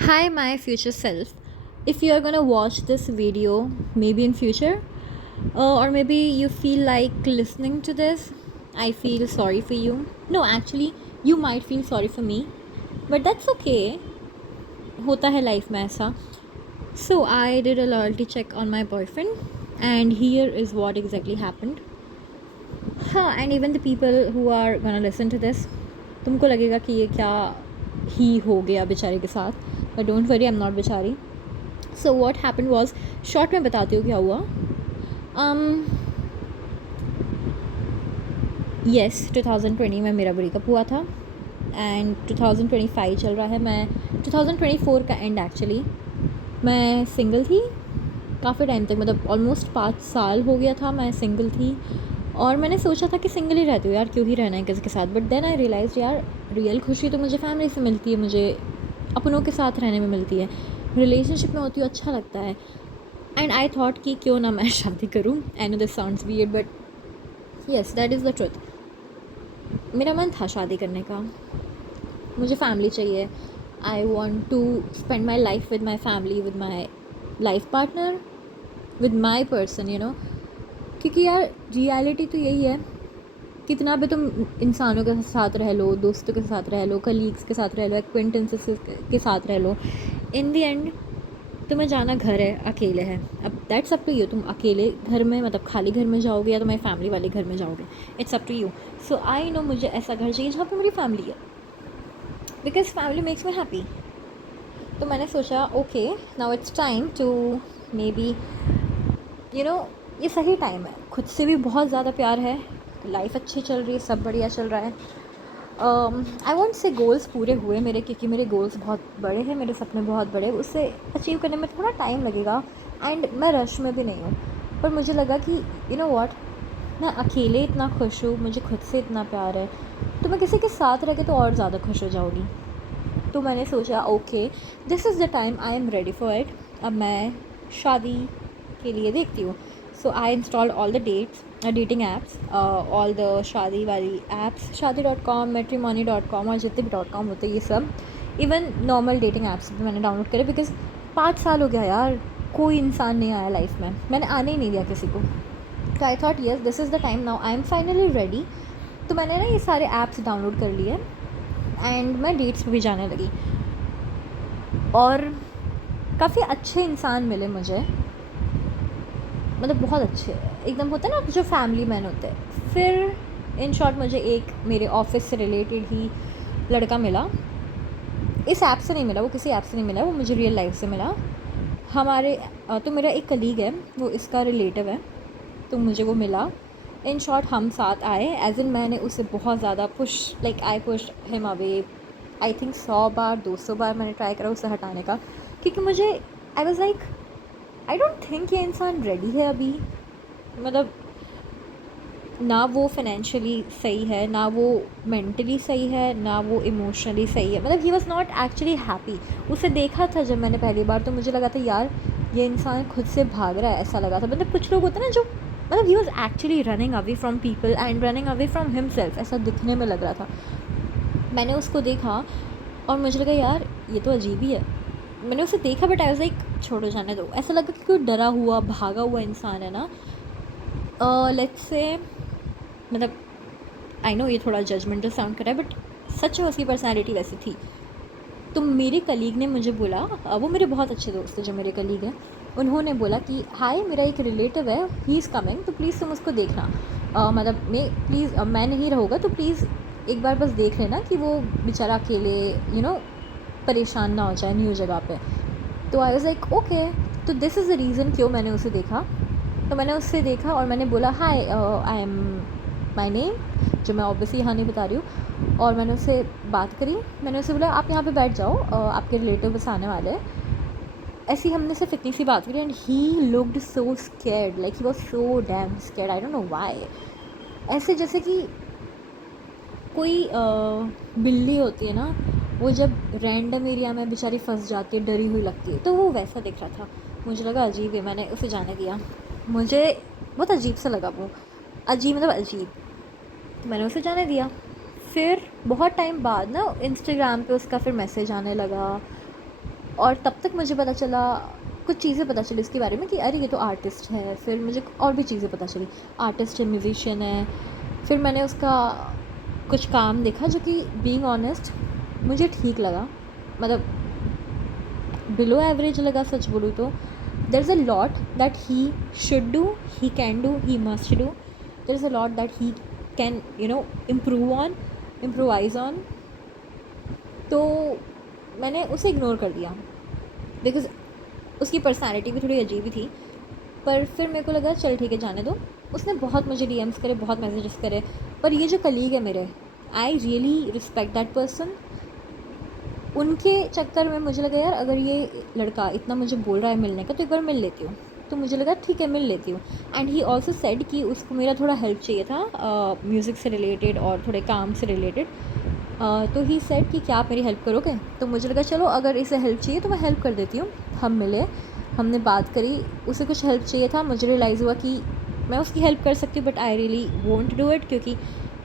Hi, my future self. If you are gonna watch this video, maybe in future, or maybe you feel like listening to this, I feel sorry for you. No, actually, you might feel sorry for me, but that's okay. होता है life में ऐसा. So I did a loyalty check on my boyfriend, and here is what exactly happened. हाँ, and even the people who are gonna listen to this, तुमको लगेगा कि ये क्या ही हो गया बेचारे के साथ, but don't worry, I'm not बेचारी. So what happened was, short में बताती हूँ क्या हुआ. Yes, 2020 में मेरा ब्रेकअप हुआ था एंड 2025 चल रहा है. मैं 2024 का एंड एक्चुअली मैं सिंगल थी काफ़ी टाइम तक, मतलब ऑलमोस्ट 5 साल हो गया था मैं सिंगल थी. और मैंने सोचा था कि सिंगल ही रहती हूँ यार, क्यों ही रहना है किसी के साथ. बट देन आई रियलाइज यार, रियल खुशी तो मुझे फैमिली से मिलती है, मुझे अपनों के साथ रहने में मिलती है, रिलेशनशिप में होती है, अच्छा लगता है. एंड आई थॉट कि क्यों ना मैं शादी करूँ. I know this sounds weird but yes, that is the truth. मेरा मन था शादी करने का, मुझे फैमिली चाहिए. I want to spend my life with my family, with my life partner, with my person, क्योंकि यार रियलिटी तो यही है. कितना भी तुम इंसानों के साथ रह लो, दोस्तों के साथ रह लो, कलीग्स के साथ रह लो, एक्वेंटेंसेस के साथ रह लो, इन दी एंड तुम्हें जाना घर है, अकेले है. अब दैट्स अप टू यू, तुम अकेले घर में, मतलब खाली घर में जाओगे या तुम्हारी फैमिली वाले घर में जाओगे, it's up to you. So I know मुझे ऐसा घर चाहिए जहाँ पर मेरी फैमिली है, because family makes me happy. तो मैंने सोचा okay, now it's time to maybe ये सही टाइम है. खुद से भी बहुत ज़्यादा प्यार है, लाइफ अच्छी चल रही है, सब बढ़िया चल रहा है. आई वॉन्ट से गोल्स पूरे हुए मेरे, क्योंकि मेरे गोल्स बहुत बड़े हैं, मेरे सपने बहुत बड़े, उससे अचीव करने में थोड़ा टाइम लगेगा. एंड मैं रश में भी नहीं हूँ, पर मुझे लगा कि यू नो वॉट, मैं अकेले इतना खुश हूँ, मुझे खुद से इतना प्यार है, तो मैं किसी के साथ रह के तो और ज़्यादा खुश हो जाऊँगी. तो मैंने सोचा okay, this is the time, I am ready for it. अब मैं शादी के लिए देखती हूँ. So I installed all the dating apps, all the शादी वाली ऐप्स, शादी.com, matrimony.com और जितने भी .com होते हैं ये सब. इवन नॉर्मल डेटिंग ऐप्स भी मैंने डाउनलोड करे, बिकॉज 5 साल हो गया यार, कोई इंसान नहीं आया लाइफ में, मैंने आने ही नहीं दिया किसी को. तो I thought yes, this is the time, now I am finally ready. तो मैंने ना ये सारे ऐप्स डाउनलोड कर लिए एंड मैं डेट्स पे भी जाने लगी. और काफ़ी अच्छे इंसान मिले मुझे, मतलब बहुत अच्छे, एकदम होता है ना जो फैमिली मैन होते हैं. फिर इन शॉर्ट मुझे एक मेरे ऑफिस से रिलेटेड ही लड़का मिला. इस ऐप से नहीं मिला, वो किसी ऐप से नहीं मिला, वो मुझे रियल लाइफ से मिला. हमारे तो मेरा एक कलीग है, वो इसका रिलेटिव है, तो मुझे वो मिला. इन शॉर्ट हम साथ आए, एज इन मैंने उसे बहुत ज़्यादा like I push him away. I think 100 बार 200 बार मैंने ट्राई करा उसे हटाने का, क्योंकि मुझे I was like I don't think ये इंसान रेडी है अभी. मतलब ना वो फाइनेंशियली सही है, ना वो मेंटली सही है, ना वो इमोशनली सही है. मतलब ही वॉज़ नॉट एक्चुअली हैप्पी. उसे देखा था जब मैंने पहली बार, तो मुझे लगा था यार ये इंसान खुद से भाग रहा है, ऐसा लगा था. मतलब कुछ लोग होते हैं ना जो, मतलब he was actually running away from people and running away from himself, ऐसा दिखने में लग रहा था. मैंने उसको देखा और मुझे लगा यार ये तो अजीब ही है. मैंने उसे देखा बट आई वाज लाइक छोड़ो, जाने दो. ऐसा लगा कि कोई डरा हुआ भागा हुआ इंसान है ना. लेट्स से, मतलब आई नो ये थोड़ा जजमेंटल साउंड कर रहा है, बट सच में उसकी पर्सनैलिटी वैसी थी. तो मेरे कलीग ने मुझे बोला, वो मेरे बहुत अच्छे दोस्त थे जो मेरे कलीग हैं, उन्होंने बोला कि हाय मेरा एक रिलेटिव है, ही इज़ कमिंग, तो प्लीज़ तुम उसको देखना. मतलब प्लीज़ मैं नहीं रहूँगा, तो प्लीज़ एक बार बस देख लेना कि वो बेचारा अकेले परेशान ना हो जाए न्यू जगह पे. तो आई वाज लाइक ओके. तो दिस इज़ द रीज़न क्यों मैंने उसे देखा. तो मैंने उससे देखा और मैंने बोला हाय, आई एम माई नेम, जो मैं ऑब्वियसली यहाँ नहीं बता रही हूँ. और मैंने उससे बात करी, मैंने उससे बोला आप यहाँ पे बैठ जाओ, आपके रिलेटिव बस आने वाले हैं. ऐसी हमने सिर्फ इतनी सी बात करी and he looked so scared, like he was so damn scared. I don't know Y. ऐसे जैसे कि कोई बिल्ली होती है ना, वो जब रैंडम एरिया में बेचारी फंस जाती है, डरी हुई लगती है, तो वो वैसा दिख रहा था. मुझे लगा अजीब है, मैंने उसे जाने दिया. मुझे बहुत अजीब सा लगा वो, अजीब मतलब अजीब. तो मैंने उसे जाने दिया. फिर बहुत टाइम बाद ना इंस्टाग्राम पे उसका फिर मैसेज आने लगा, और तब तक मुझे पता चला, कुछ चीज़ें पता चली इसके बारे में कि अरे ये तो आर्टिस्ट है। फिर मुझे और भी चीज़ें पता चली, आर्टिस्ट है, म्यूजिशियन है। फिर मैंने उसका कुछ काम देखा जो कि बीइंग ऑनेस्ट मुझे ठीक लगा, मतलब बिलो एवरेज लगा सच बोलूँ तो। There is a lot that he should do, he can do, he must do. There is a lot that he can improve on, improvise on. तो मैंने उसे इग्नोर कर दिया बिकॉज़ उसकी पर्सनैलिटी भी थोड़ी अजीब ही थी। पर फिर मेरे को लगा चल ठीक है, जाने दो। उसने बहुत मुझे डीएम्स करे, बहुत मैसेजेस करे, पर ये जो कलीग है मेरे, I really respect that person. उनके चक्कर में मुझे लगा यार अगर ये लड़का इतना मुझे बोल रहा है मिलने का तो एक बार मिल लेती हूँ। तो मुझे लगा ठीक है मिल लेती हूँ। एंड ही ऑल्सो सेड कि उसको मेरा थोड़ा हेल्प चाहिए था म्यूज़िक से रिलेटेड और थोड़े काम से रिलेटेड। तो ही सेड कि क्या आप मेरी हेल्प करोगे। तो मुझे लगा चलो अगर इसे हेल्प चाहिए तो मैं हेल्प कर देती हूँ। हम मिले, हमने बात करी, उसे कुछ हेल्प चाहिए था। मुझे रियलाइज़ हुआ कि मैं उसकी हेल्प कर सकती हूँ but I really won't do it, क्योंकि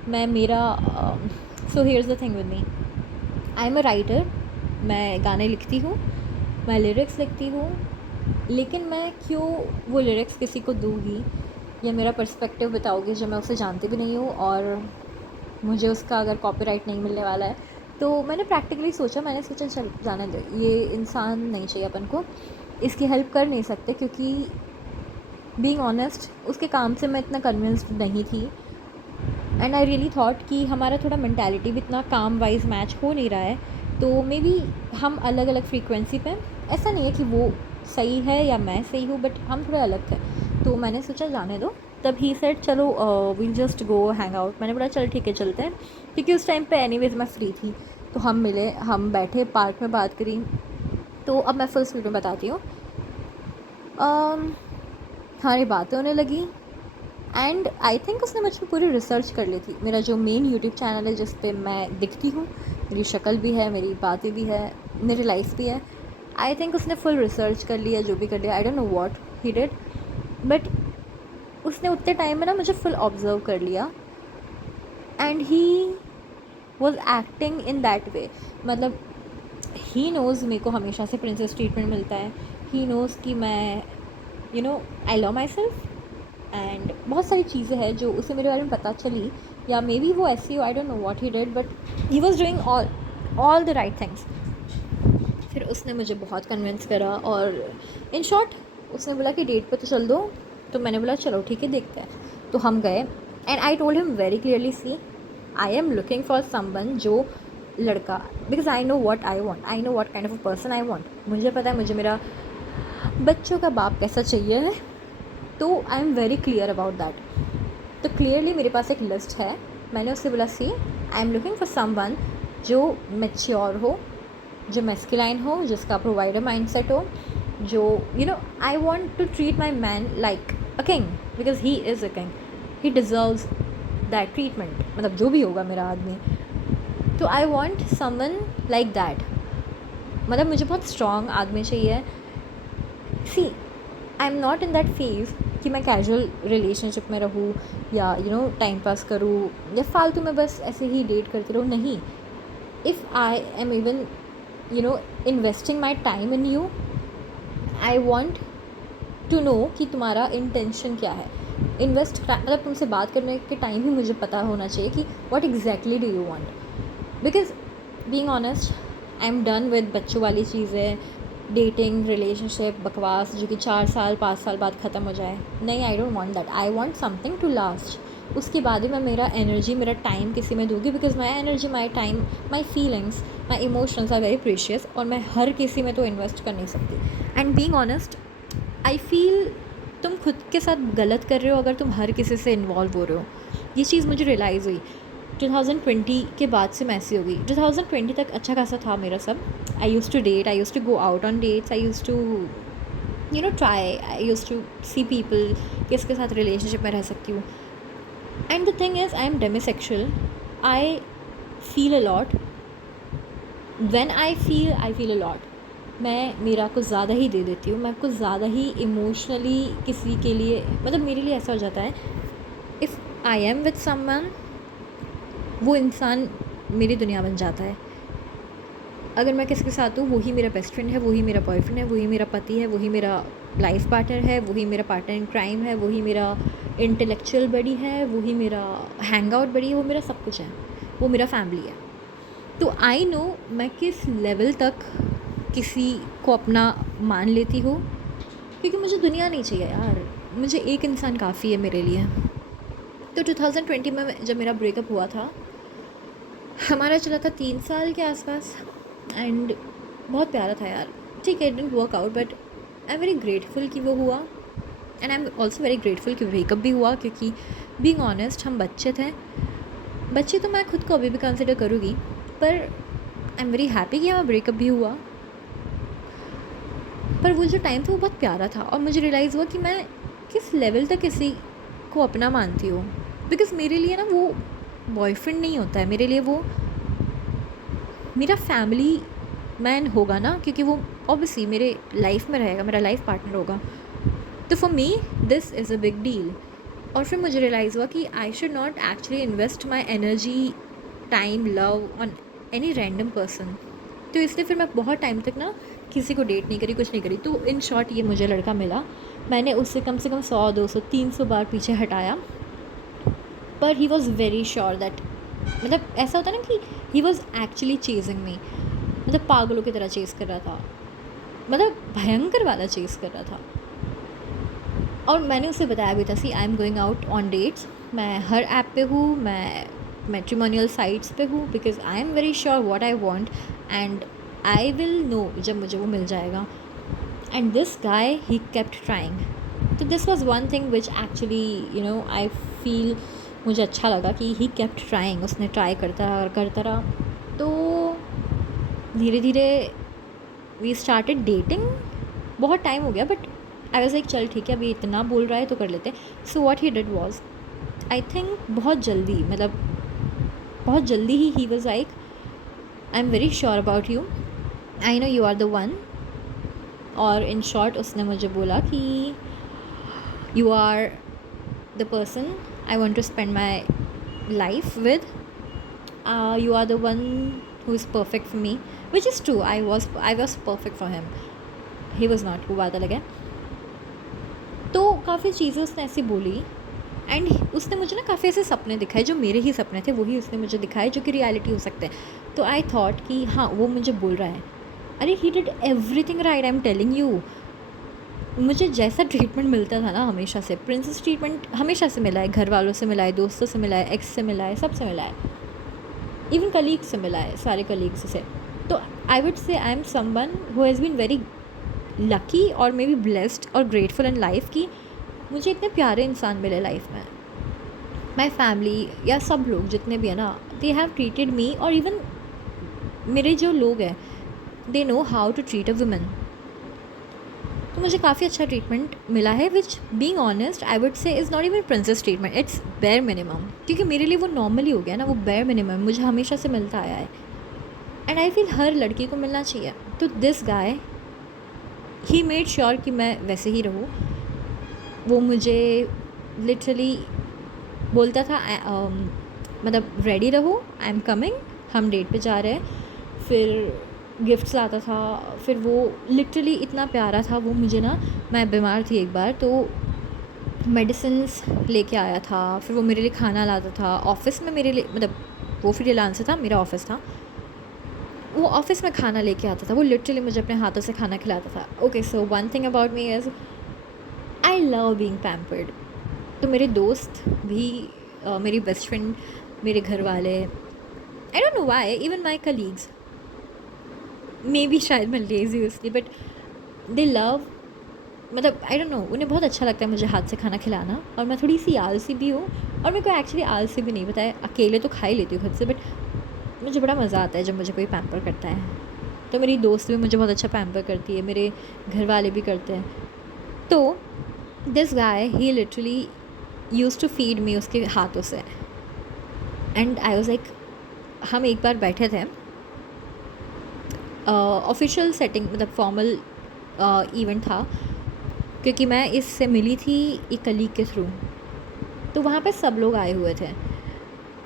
मैं मेरा so here's the thing with me, I am a writer. मैं गाने लिखती हूँ, मैं लिरिक्स लिखती हूँ, लेकिन मैं क्यों वो लिरिक्स किसी को दूँगी या मेरा पर्सपेक्टिव बताओगे जब मैं उसे जानती भी नहीं हूँ और मुझे उसका अगर कॉपीराइट नहीं मिलने वाला है। तो मैंने प्रैक्टिकली सोचा, मैंने सोचा चल जाने दो, ये इंसान नहीं चाहिए अपन को, इसकी हेल्प कर नहीं सकते, क्योंकि बीइंग ऑनेस्ट उसके काम से मैं इतना कन्विंस्ड नहीं थी। एंड आई रियली थॉट कि हमारा थोड़ा मेंटालिटी भी इतना काम वाइज मैच हो नहीं रहा है, तो मे बी हम अलग अलग फ्रीक्वेंसी पे, ऐसा नहीं है कि वो सही है या मैं सही हूँ, बट हम थोड़े अलग थे। तो मैंने सोचा जाने दो। तब ही सेड चलो we'll just go hang out. मैंने बोला चल ठीक है चलते हैं, क्योंकि उस टाइम पे एनीवेज मैं फ्री थी। तो हम मिले, हम बैठे पार्क में बात करी। तो अब मैं फुल स्पीड में बताती हूँ। हमारी बातें होने लगी एंड आई थिंक उसने मुझ पर पूरी रिसर्च कर ली थी। मेरा जो मेन यूट्यूब चैनल है जिस पे मैं दिखती हूँ, मेरी शक्ल भी है, मेरी बातें भी है, मेरी लाइफ भी है, आई थिंक उसने फुल रिसर्च कर लिया, जो भी कर लिया, आई don't know what he did, but उसने उतने टाइम में ना मुझे फुल ऑब्जर्व कर लिया and he was acting in that way. मतलब ही नोज़ मेरे को हमेशा से प्रिंसेस ट्रीटमेंट मिलता है। ही नोज़ कि मैं I love my self and बहुत सारी चीज़ें हैं जो उसे मेरे बारे में पता चली, या मे बी वो ऐसी हो, आई don't know what he did, but he was doing all the right things. फिर उसने मुझे बहुत कन्विंस करा और इन शॉर्ट उसने बोला कि डेट पे तो चल दो। तो मैंने बोला चलो ठीक है देखते हैं। तो हम गए and I told him very clearly, see I am looking for someone, जो लड़का, because I know what I want, I know what kind of a person I want. मुझे पता है मुझे मेरा बच्चों का बाप कैसा चाहिए है, तो I am very clear about that. तो क्लियरली मेरे पास एक लिस्ट है। मैंने उससे बोला see I am looking for someone जो मैच्योर हो, जो मैस्कुलाइन हो, जिसका प्रोवाइडर माइंडसेट हो, जो I want to treat my man like a king, because he is a king, he deserves that treatment, मतलब जो भी होगा मेरा आदमी। तो I want someone like that, मतलब मुझे बहुत स्ट्रॉन्ग आदमी चाहिए। See I am not in that phase कि मैं कैजुअल रिलेशनशिप में रहूँ या टाइम पास करूँ या फालतू में बस ऐसे ही डेट करती रहूँ, नहीं। If I am even investing my time in you, I want to know कि तुम्हारा इंटेंशन क्या है। मतलब तुमसे बात करने के टाइम ही मुझे पता होना चाहिए कि what exactly do you want, because being honest I am done with बच्चों वाली चीज़ें, डेटिंग, रिलेशनशिप, बकवास जो कि 4 साल 5 साल बाद ख़त्म हो जाए। नहीं, I don't want that, I want something to last. उसके बाद ही मैं मेरा एनर्जी, मेरा टाइम किसी में दूँगी, because my energy, my time, my feelings, my emotions are very precious, और मैं हर किसी में तो इन्वेस्ट कर नहीं सकती। And being honest I feel तुम खुद के साथ गलत कर रहे हो अगर तुम हर किसी से इन्वॉल्व हो रहे हो। ये चीज़ मुझे रियलाइज़ हुई 2020 के बाद से मैं ऐसी हो गई। 2020 तक अच्छा खासा था मेरा सब। I use to date, I use to go out on dates, I use to try, I use to see people, किसके साथ रिलेशनशिप में रह सकती हूँ। And the thing is I am demisexual, I feel a lot, when I feel a lot. मैं मेरा कुछ ज़्यादा ही दे देती हूँ, मैं कुछ ज़्यादा ही इमोशनली किसी के लिए, मतलब मेरे लिए ऐसा हो जाता है, if I am with someone, वो इंसान मेरी दुनिया बन जाता है। अगर मैं किसी के साथ हूँ, वही मेरा बेस्ट फ्रेंड है, वही मेरा बॉयफ्रेंड है, वही मेरा पति है, वही मेरा लाइफ पार्टनर है, वही मेरा पार्टनर इन क्राइम है, वही मेरा इंटेलेक्चुअल बडी है, वही मेरा हैंग आउट बडी है, वो मेरा सब कुछ है, वो मेरा फैमिली है। तो आई नो मैं किस लेवल तक किसी को अपना मान लेती हूँ, क्योंकि मुझे दुनिया नहीं चाहिए यार, मुझे एक इंसान काफ़ी है मेरे लिए। तो 2020 में जब मेरा ब्रेकअप हुआ था, हमारा चला था 3 साल के आसपास, एंड बहुत प्यारा था यार। ठीक है, it didn't work out, but I am very grateful कि वो हुआ, and I am also very grateful कि ब्रेकअप भी हुआ, क्योंकि बीइंग ऑनेस्ट हम बच्चे थे। बच्चे तो मैं खुद को अभी भी कंसिडर करूँगी, पर आई एम वेरी हैप्पी कि हमारा ब्रेकअप भी हुआ। पर वो जो टाइम था वो बहुत प्यारा था, और मुझे रियलाइज़ हुआ कि मैं किस लेवल तक किसी को अपना मानती हूँ। बिकॉज़ मेरे लिए ना वो बॉयफ्रेंड नहीं होता है, मेरे लिए वो मेरा फैमिली मैन होगा ना, क्योंकि वो ऑब्वियसली मेरे लाइफ में रहेगा, मेरा लाइफ पार्टनर होगा। तो for me this is a big deal. और फिर मुझे रियलाइज़ हुआ कि I should not actually invest my energy, time, love on any random person. तो इसलिए फिर मैं बहुत टाइम तक ना किसी को डेट नहीं करी, कुछ नहीं करी। तो इन शॉर्ट ये मुझे लड़का मिला, मैंने उससे कम से कम 100, 200, 300 बार पीछे हटाया, पर he was very sure that, मतलब ऐसा होता है ना कि ही वॉज़ एक्चुअली चेजिंग मी, मतलब पागलों की तरह चेज़ कर रहा था, मतलब भयंकर वाला चेज़ कर रहा था। और मैंने उसे बताया भी था, see I am going out on dates, मैं हर ऐप पे हूँ, मैं मैट्रिमोनियल साइट्स पे हूँ, because I am very sure what I want, and I will know जब मुझे वो मिल जाएगा। And this guy he kept trying. तो this was one thing which actually I feel, मुझे अच्छा लगा कि ही केप्ट ट्राइंग, उसने ट्राई करता रहा और करता रहा। तो धीरे धीरे वी स्टार्टेड डेटिंग। बहुत टाइम हो गया, बट आई वॉज लाइक चल ठीक है, अभी इतना बोल रहा है तो कर लेते हैं। So what he did was, I think बहुत जल्दी, मतलब बहुत जल्दी he was like, I am very sure about you, I know you are the one. और इन शॉर्ट उसने मुझे बोला कि you are the person I want to spend my life with, you are the one who is perfect for me, which is true, I was perfect for him, he was not, वो बात अलग है। तो काफ़ी चीज़ें उसने ऐसी बोली, एंड उसने मुझे ना काफ़ी ऐसे सपने दिखाए जो मेरे ही सपने थे, वही उसने मुझे दिखाए जो कि रियलिटी हो सकते हैं। तो आई थॉट कि हाँ, वो मुझे बोल रहा है, अरे he did everything right, I am telling you. मुझे जैसा ट्रीटमेंट मिलता था ना हमेशा से, प्रिंसेस ट्रीटमेंट हमेशा से मिला है, घर वालों से मिला है, दोस्तों से मिला है, एक्स से मिला है, सबसे मिला है, इवन कलीग्स से मिला है, सारे कलीग्स से। तो I would say I am someone who has been very lucky और मे बी ब्लेस्ड और ग्रेटफुल इन लाइफ कि मुझे इतने प्यारे इंसान मिले लाइफ में। माई फैमिली या सब लोग जितने भी है ना, दे हैव ट्रीटेड मी, और इवन मेरे जो लोग हैं they know how to treat a women. तो मुझे काफ़ी अच्छा ट्रीटमेंट मिला है, which being honest I would say is not even princess treatment, it's bare minimum, क्योंकि मेरे लिए वो नॉर्मली हो गया ना, वो बेयर मिनिमम मुझे हमेशा से मिलता आया है, एंड आई फील हर लड़की को मिलना चाहिए। तो this guy he made sure कि मैं वैसे ही रहूँ। वो मुझे लिटरली बोलता था मतलब रेडी रहो, आई एम कमिंग, हम डेट पे जा रहे हैं। फिर गिफ्ट्स लाता था, फिर वो लिटरली इतना प्यारा था वो मुझे ना, मैं बीमार थी एक बार तो मेडिसिन्स लेके आया था, फिर वो मेरे लिए खाना लाता था ऑफिस में मेरे लिए, मतलब वो फ्रीलांस था, मेरा ऑफिस था, वो ऑफिस में खाना लेके आता था, वो लिटरली मुझे अपने हाथों से खाना खिलाता था। Okay, so one thing about me is I love being pampered. तो मेरे दोस्त भी, मेरी बेस्ट फ्रेंड, मेरे घर वाले, आई don't know why, even my colleagues, may be शायद मैं लेज़ी हूँ इसलिए, बट दे लव, मतलब आई डोंट नो, उन्हें बहुत अच्छा लगता है मुझे हाथ से खाना खिलाना। और मैं थोड़ी सी आलसी भी हूँ, और मेरे को एक्चुअली आलसी भी नहीं बताया, अकेले तो खा ही लेती हूँ खुद से, बट मुझे बड़ा मज़ा आता है जब मुझे कोई पैम्पर करता है। तो मेरी दोस्त भी मुझे बहुत अच्छा पैम्पर करती है, मेरे घर वाले भी करते हैं। तो this guy he literally use to feed me उसके हाथों से, एंड आई वाज लाइक, हम एक बार बैठे थे ऑफिशियल सेटिंग, मतलब फॉर्मल इवेंट था, क्योंकि मैं इससे मिली थी एक कलीग के थ्रू, तो वहाँ पे सब लोग आए हुए थे।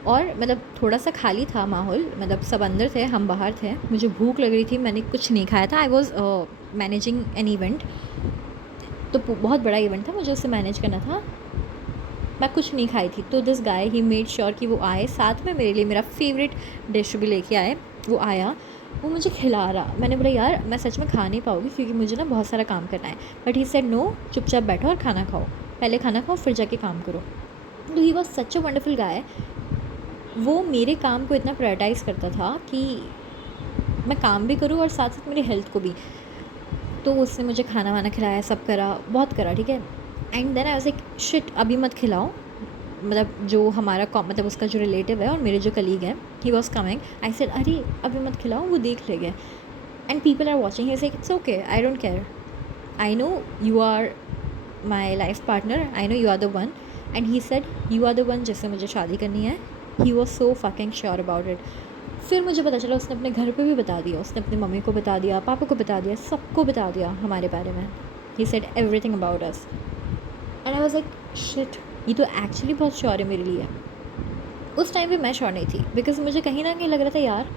और मतलब थोड़ा सा खाली था माहौल, मतलब सब अंदर थे, हम बाहर थे। मुझे भूख लग रही थी, मैंने कुछ नहीं खाया था। I was managing an event, तो बहुत बड़ा इवेंट था, मुझे उसे मैनेज करना था। मैं कुछ नहीं खाई थी, तो this guy he made sure कि वो आए, साथ में मेरे लिए मेरा फेवरेट डिश भी लेके आए। वो आया, वो मुझे खिला रहा। मैंने बोला यार मैं सच में खा नहीं पाऊँगी क्योंकि मुझे ना बहुत सारा काम करना है। बट ही सेड नो, चुपचाप बैठो और खाना खाओ, पहले खाना खाओ फिर जाके काम करो। तो he was such a wonderful गाय। वो मेरे काम को इतना प्रायोरिटाइज़ करता था कि मैं काम भी करूँ और साथ साथ मेरी हेल्थ को भी। तो उसने मुझे खाना वाना खिलाया, सब करा, बहुत करा, ठीक है। And then I was like shit, अभी मत खिलाओ। मतलब जो हमारा मतलब उसका जो रिलेटिव है और मेरे जो कलीग हैं, he was coming. I said अरे अभी मत खिलाओ, वो देख लेंगे। And people are watching, he is like it's okay, I don't care, I know you are my life partner, I know you are the one. And he said you are the one जिससे मुझे शादी करनी है। He was so fucking sure about it. फिर मुझे पता चला उसने अपने घर पे भी बता दिया, उसने अपनी मम्मी को बता दिया, पापा को बता दिया, सबको बता दिया हमारे बारे में। He said everything about us. And I was like shit, ये तो एक्चुअली बहुत श्योर है मेरे लिए। उस टाइम पे मैं श्योर नहीं थी, बिकॉज मुझे कहीं ना कहीं लग रहा था यार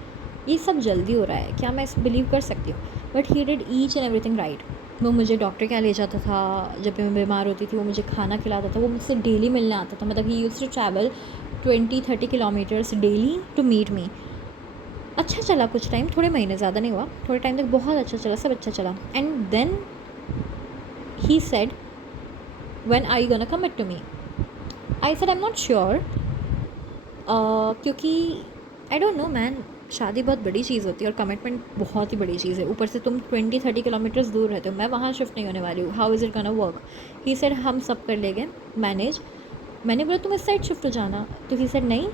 ये सब जल्दी हो रहा है, क्या मैं इस बिलीव कर सकती हूँ। But he did each and everything right. वो मुझे डॉक्टर के यहाँ ले जाता था, जब भी मैं बीमार होती थी वो मुझे खाना खिलाता था, वो मुझसे डेली मिलने आता था। मतलब he used to travel 20-30 kilometres daily to meet me. अच्छा चला कुछ टाइम, थोड़े महीने, ज़्यादा नहीं हुआ, थोड़े टाइम तक बहुत अच्छा चला, सब अच्छा चला। And then he said when are you gonna commit to me. I said I am not sure, क्योंकि आई डोंट नो मैन, शादी बहुत बड़ी चीज़ होती है और कमिटमेंट बहुत ही बड़ी चीज़ है। ऊपर से तुम 20-30 किलोमीटर्स दूर रहते हो, मैं वहाँ शिफ्ट नहीं होने वाली हूँ, how is it gonna work. He said हम सब कर लेंगे मैनेज। मैंने बोला तुम इस साइड शिफ्ट हो जाना, तो ही सेड नहीं,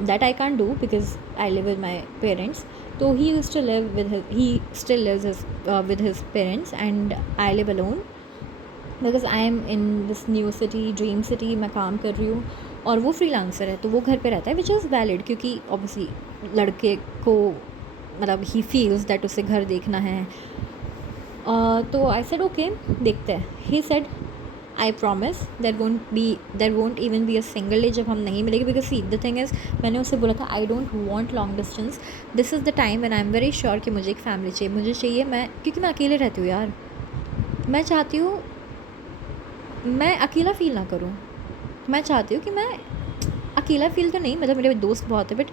that I can't do because I live with my parents. So he used to live with his, he still lives with his parents and I live alone because I am in this new city, dream city, मैं काम कर रही हूँ और वो freelancer है तो वो घर पे रहता है, विच इज़ वैलिड क्योंकि ऑब्वियसली लड़के को मतलब ही फील्स दैट उसे घर देखना है। तो आई सेड ओके देखते हैं। ही said I promise there won't even be a single day जब हम नहीं मिलेंगे, because see the thing is, मैंने उससे बोला था I don't want long distance, this is the time when I am very sure कि मुझे एक फैमिली चाहिए, मुझे चाहिए मैं, क्योंकि मैं अकेले रहती हूँ यार। मैं चाहती हूँ मैं अकेला फील ना करूँ, मैं चाहती हूँ कि मैं अकेला फील तो नहीं, मतलब मेरे दोस्त बहुत है, बट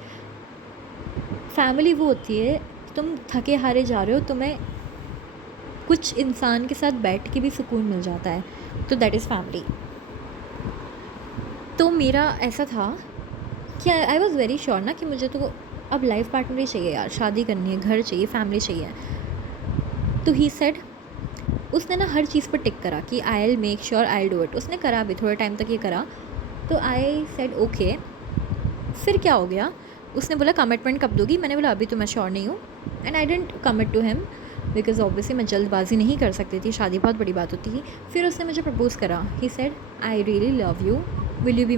फैमिली वो होती है तुम थके हारे जा रहे हो, तुम्हें कुछ इंसान के साथ बैठ के भी सुकून मिल जाता है, तो दैट इज़ फैमिली। तो मेरा ऐसा था कि आई वॉज़ वेरी श्योर ना कि मुझे तो अब लाइफ पार्टनर ही चाहिए यार, शादी करनी है, घर चाहिए, फैमिली चाहिए। तो ही सेड, उसने ना हर चीज़ पर टिक करा कि I will make sure I will do it. उसने करा भी, थोड़े टाइम तक ये करा। तो आई सेड ओके। फिर क्या हो गया, उसने बोला कमिटमेंट कब दोगी, मैंने बोला अभी तो मैं श्योर नहीं हूँ। And I didn't commit to him because obviously मैं जल्दबाजी नहीं कर सकती थी, शादी बहुत बड़ी बात होती थी। फिर उसने मुझे प्रपोज़ करा, ही said I really love you, will you be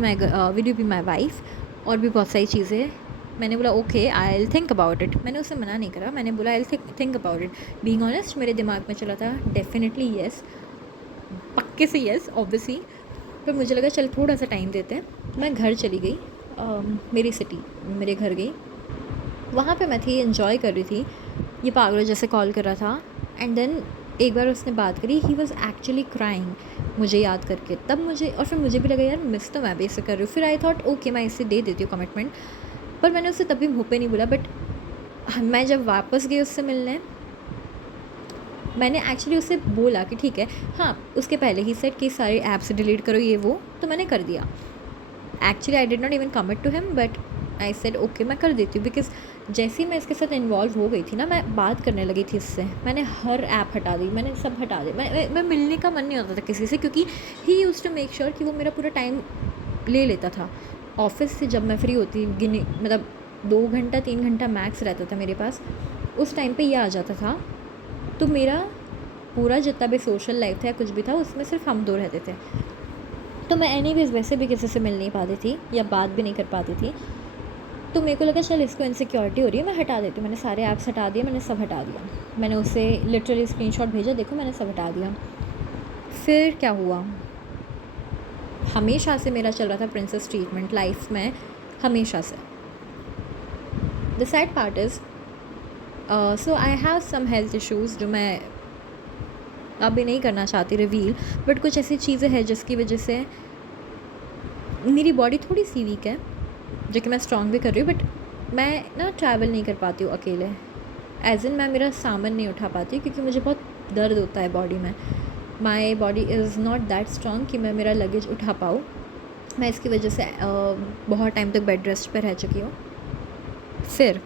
my wife, और भी बहुत सारी चीज़ें। मैंने बोला okay I will think about it, मैंने उसे मना नहीं करा, मैंने बोला I will think about it. Being honest मेरे दिमाग में चला था डेफिनेटली येस, पक्के से येस ऑब्वियसली। पर मुझे लगा चल थोड़ा सा टाइम देते हैं। मैं घर चली गई, मेरी सिटी, मेरे घर गई। वहाँ पे मैं थी, एंजॉय कर रही थी। ये पागलों जैसे कॉल कर रहा था। एंड देन एक बार उसने बात करी, ही वॉज़ एक्चुअली क्राइंग मुझे याद करके। तब मुझे, और फिर मुझे भी लगा यार मिस तो मैं भी इसे कर रही हूँ। फिर आई थॉट ओके मैं इसे दे देती हूँ कमिटमेंट। पर मैंने उसे तभी मुँह पे नहीं बोला। बट मैं जब वापस गई उससे मिलने, मैंने एक्चुअली उससे बोला कि ठीक है, हाँ उसके पहले ही सेट कि सारे ऐप्स डिलीट करो ये वो, तो मैंने कर दिया। Actually I did not even commit to him, but I said okay मैं कर देती हूँ। बिकॉज जैसे ही मैं इसके साथ इन्वॉल्व हो गई थी ना, मैं बात करने लगी थी इससे, मैंने हर ऐप हटा दी, मैंने सब हटा दी। मैं मिलने का मन नहीं होता था किसी से, क्योंकि he used to make sure कि वो मेरा पूरा टाइम ले लेता था। ऑफिस से जब मैं फ्री होती मतलब 2 घंटा 3 घंटा मैक्स रहता था मेरे पास, उस टाइम पे ये आ जाता था। तो मेरा पूरा जितना भी सोशल लाइफ था या कुछ भी था, उसमें सिर्फ हम दो रहते थे। तो मैं एनीवेज़ वैसे भी किसी से मिल नहीं पाती थी या बात भी नहीं कर पाती थी। तो मेरे को लगा चल इसको इनसिक्योरिटी हो रही है, मैं हटा देती हूँ। मैंने सारे ऐप्स हटा दिए, मैंने सब हटा दिया। मैंने उसे लिटरली स्क्रीनशॉट भेजा, देखो मैंने सब हटा दिया। फिर क्या हुआ, हमेशा से मेरा चल रहा था प्रिंसेस ट्रीटमेंट लाइफ में। हमेशा से। The sad part is so I have some health issues जो मैं अभी नहीं करना चाहती रिवील, बट कुछ ऐसी चीज़ें हैं जिसकी वजह से मेरी बॉडी थोड़ी सी वीक है, जो कि मैं स्ट्रॉन्ग भी कर रही हूँ, बट मैं ना ट्रैवल नहीं कर पाती हूँ अकेले। एज इन मैं मेरा सामान नहीं उठा पाती क्योंकि मुझे बहुत दर्द होता है बॉडी में। My body is not that strong कि मैं मेरा लगेज उठा पाऊँ। मैं इसकी वजह से बहुत टाइम तक बेड रेस्ट पर रह चुकी हूँ। फिर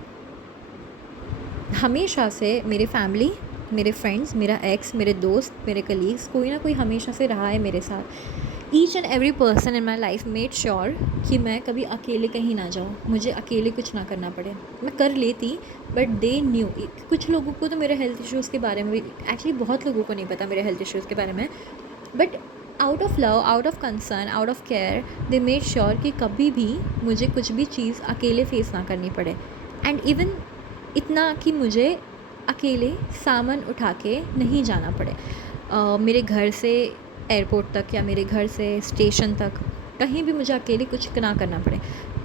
हमेशा से मेरी फैमिली, मेरे फ्रेंड्स, मेरा एक्स, मेरे दोस्त, मेरे कलीग्स, कोई ना कोई हमेशा से रहा है मेरे साथ। Each and every person in my life made sure कि मैं कभी अकेले कहीं ना जाऊँ, मुझे अकेले कुछ ना करना पड़े। मैं कर लेती, बट दे न्यू। कुछ लोगों को तो मेरे हेल्थ इश्यूज़ के बारे में भी, एक्चुअली बहुत लोगों को नहीं पता मेरे हेल्थ इश्यूज़ के बारे में, but out of love, out of concern, out of care they made sure कि कभी भी मुझे कुछ भी चीज़ अकेले फेस ना करनी पड़े। एंड इवन इतना कि मुझे अकेले सामान उठा के नहीं जाना पड़े। मेरे घर से एयरपोर्ट तक या मेरे घर से स्टेशन तक, कहीं भी मुझे अकेले कुछ ना करना पड़े।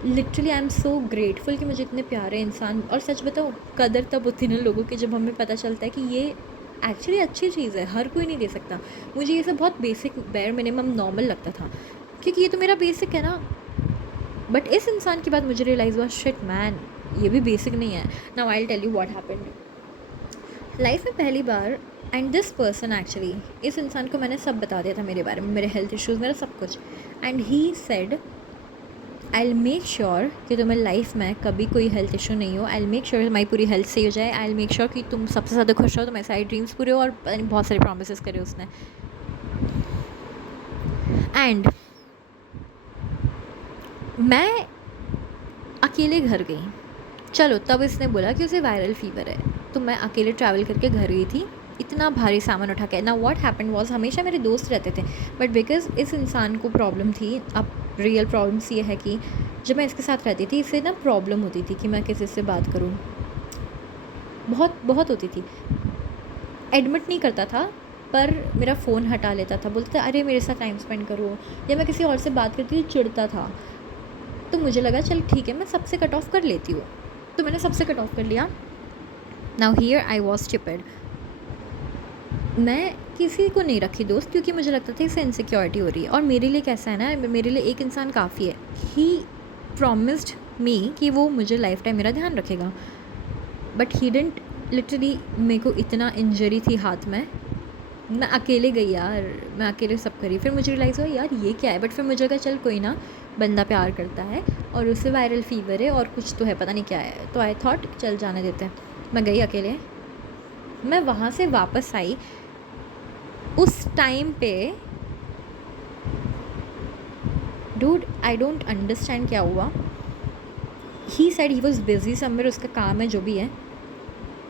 Literally I am so grateful कि मुझे इतने प्यारे इंसान, और सच बताओ कदर तब होती है ना लोगों की जब हमें पता चलता है कि ये एक्चुअली अच्छी चीज़ है, हर कोई नहीं दे सकता। मुझे ये सब बहुत बेसिक, बेयर मिनिमम, नॉर्मल लगता था क्योंकि ये तो मेरा बेसिक है ना। बट इस इंसान की बात मुझे रियलाइज़ हुआ, शिट मैन, ये भी बेसिक नहीं है। Now I will tell you what happened. Life में पहली बार, एंड दिस पर्सन एक्चुअली, इस इंसान को मैंने सब बता दिया था मेरे बारे में, मेरे हेल्थ इश्यूज़, मेरा सब कुछ। And he said I will make sure कि तुम्हें लाइफ में कभी कोई हेल्थ इशू नहीं हो। आई विल मेक श्योर हमारी पूरी हेल्थ सही हो जाए। आई विल मेक श्योर कि तुम सबसे ज़्यादा खुश हो, तुम्हारे सारे ड्रीम्स पूरे हो, और बहुत सारे प्रॉमिसेस करे उसने। एंड मैं अकेले घर गई। चलो तब इसने बोला कि उसे वायरल फीवर है, तो मैं अकेले ट्रैवल करके घर गई थी, इतना भारी सामान उठा के। ना व्हाट हैपेंड वाज, हमेशा मेरे दोस्त रहते थे, बट बिकॉज इस इंसान को प्रॉब्लम थी। अब रियल प्रॉब्लम्स ये है कि जब मैं इसके साथ रहती थी, इससे ना प्रॉब्लम होती थी कि मैं किसी से बात करूं, बहुत बहुत होती थी। एडमिट नहीं करता था, पर मेरा फ़ोन हटा लेता था, बोलता था अरे मेरे साथ टाइम स्पेंड करो, या मैं किसी और से बात करती थी चिढ़ता था। तो मुझे लगा चल ठीक है, मैं सबसे कट ऑफ कर लेती हूँ, तो मैंने सबसे कट ऑफ कर लिया। Now here I was stupid. मैं किसी को नहीं रखी दोस्त, क्योंकि मुझे लगता था इससे इनसिक्योरिटी हो रही है। और मेरे लिए कैसा है ना, मेरे लिए एक इंसान काफ़ी है। ही प्रॉमिस्ड मी कि वो मुझे लाइफ टाइम मेरा ध्यान रखेगा, बट ही डिडंट। लिटरली मेरे को इतना इंजरी थी हाथ में, मैं अकेले गई यार, मैं अकेले सब करी। फिर मुझे रियलाइज़ हुआ यार ये क्या है, बट फिर मुझे लगा चल कोई ना, बंदा प्यार करता है और उससे वायरल फीवर है और कुछ तो है, पता नहीं क्या है, तो आई थॉट चल जाने देते हैं। मैं गई अकेले, मैं वहाँ से वापस आई। उस टाइम पे डूड आई डोंट अंडरस्टैंड क्या हुआ। He said he was busy somewhere, उसका काम है जो भी है।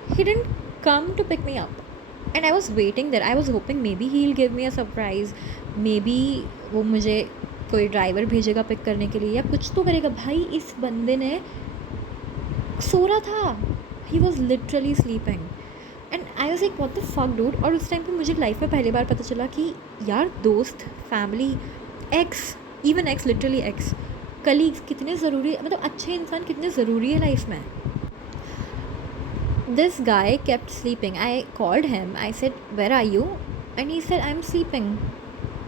He didn't come to pick me up and I was waiting there. I was hoping maybe he will give me a surprise, maybe वो मुझे कोई driver भेजेगा पिक करने के लिए या कुछ तो करेगा। भाई इस बंदे ने सो रहा था, he was literally sleeping and I was like what the fuck dude. और उस टाइम पे मुझे लाइफ में पहली बार पता चला कि यार दोस्त, family, x, even x, literally x, colleagues कितने ज़रूरी, मतलब अच्छे इंसान कितने ज़रूरी है लाइफ में। This guy kept sleeping. I called him, I said where are you, and he said I am sleeping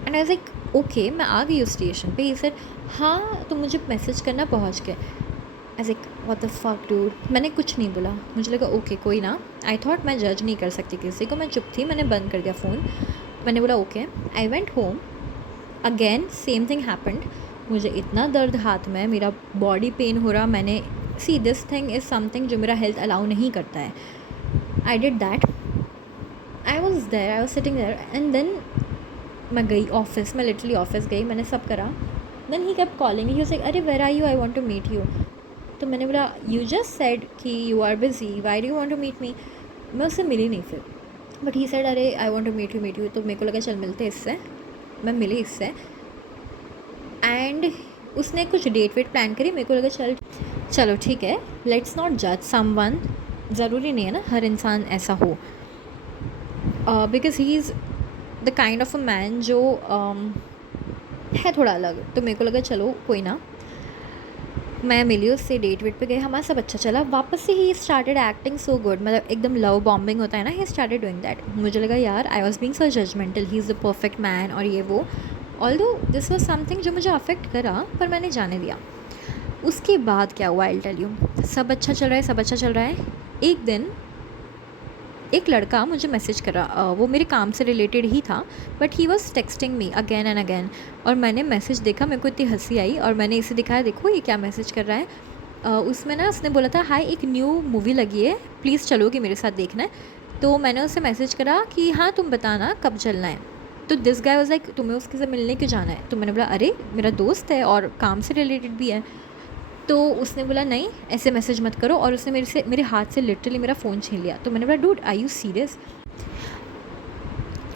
and I was like okay, मैं आ गई उस स्टेशन पे। ही सेड हाँ तो मुझे मैसेज करना पहुँच के। I like what the fuck dude. मैंने कुछ नहीं बोला, मुझे लगा ओके कोई ना। आई थॉट मैं जज नहीं कर सकती किसी को, मैं चुप थी, मैंने बंद कर दिया फ़ोन। मैंने बोला okay. I went home, again same thing happened. मुझे इतना दर्द हाथ में, मेरा बॉडी पेन हो रहा। मैंने see this thing is something जो मेरा हेल्थ अलाउ नहीं करता है। I did that, I was there, I was sitting there and then मैं गई ऑफिस, मैं लिटरली ऑफिस गई, मैंने सब करा। Then he kept calling, he was like अरे where are you, I want to meet you. तो मैंने बोला यू जस्ट सेड कि you are busy, why do you want to meet me. मैं उससे मिली नहीं फिर, बट ही सेड अरे I want to meet you. तो मेरे को लगा चल मिलते इससे, मैं मिली इससे एंड उसने कुछ डेट वेट प्लान करी। मेरे को लगा चलो ठीक है, लेट्स नॉट जज समवन। ज़रूरी नहीं है ना हर इंसान ऐसा हो, because he is the kind of a man जो है थोड़ा अलग। तो मेरे को लगा चलो कोई ना। मैं मिली उससे, डेट वेट पे गए, हमारा सब अच्छा चला। वापस से ही स्टार्टेड एक्टिंग सो गुड, मतलब एकदम लव बॉम्बिंग होता है ना, ही स्टार्टेड डूइंग दैट। मुझे लगा यार I was being so judgmental, he is the perfect man और ये वो। ऑल्दो दिस वॉज समथिंग जो मुझे अफेक्ट करा, पर मैंने जाने दिया। उसके बाद क्या हुआ, आई टेल यू। सब अच्छा चल रहा है, सब अच्छा चल रहा है। एक दिन एक लड़का मुझे मैसेज करा, वो मेरे काम से रिलेटेड ही था, but he was texting me again and again. और मैंने मैसेज देखा, मेरे को इतनी हंसी आई और मैंने इसे दिखाया, देखो ये क्या मैसेज कर रहा है। उसमें ना उसने बोला था, हाय एक न्यू मूवी लगी है, प्लीज़ चलोगे मेरे साथ देखना है। तो मैंने उससे मैसेज करा कि हाँ तुम बताना कब चलना है। तो दिस गाय वाज लाइक, तुम्हें उसके साथ मिलने क्यों जाना है। तो मैंने बोला अरे मेरा दोस्त है और काम से रिलेटेड भी है। तो उसने बोला नहीं ऐसे मैसेज मत करो, और उसने मेरे हाथ से लिटरली मेरा फ़ोन छीन लिया। तो मैंने बोला डूड आई यू सीरियस।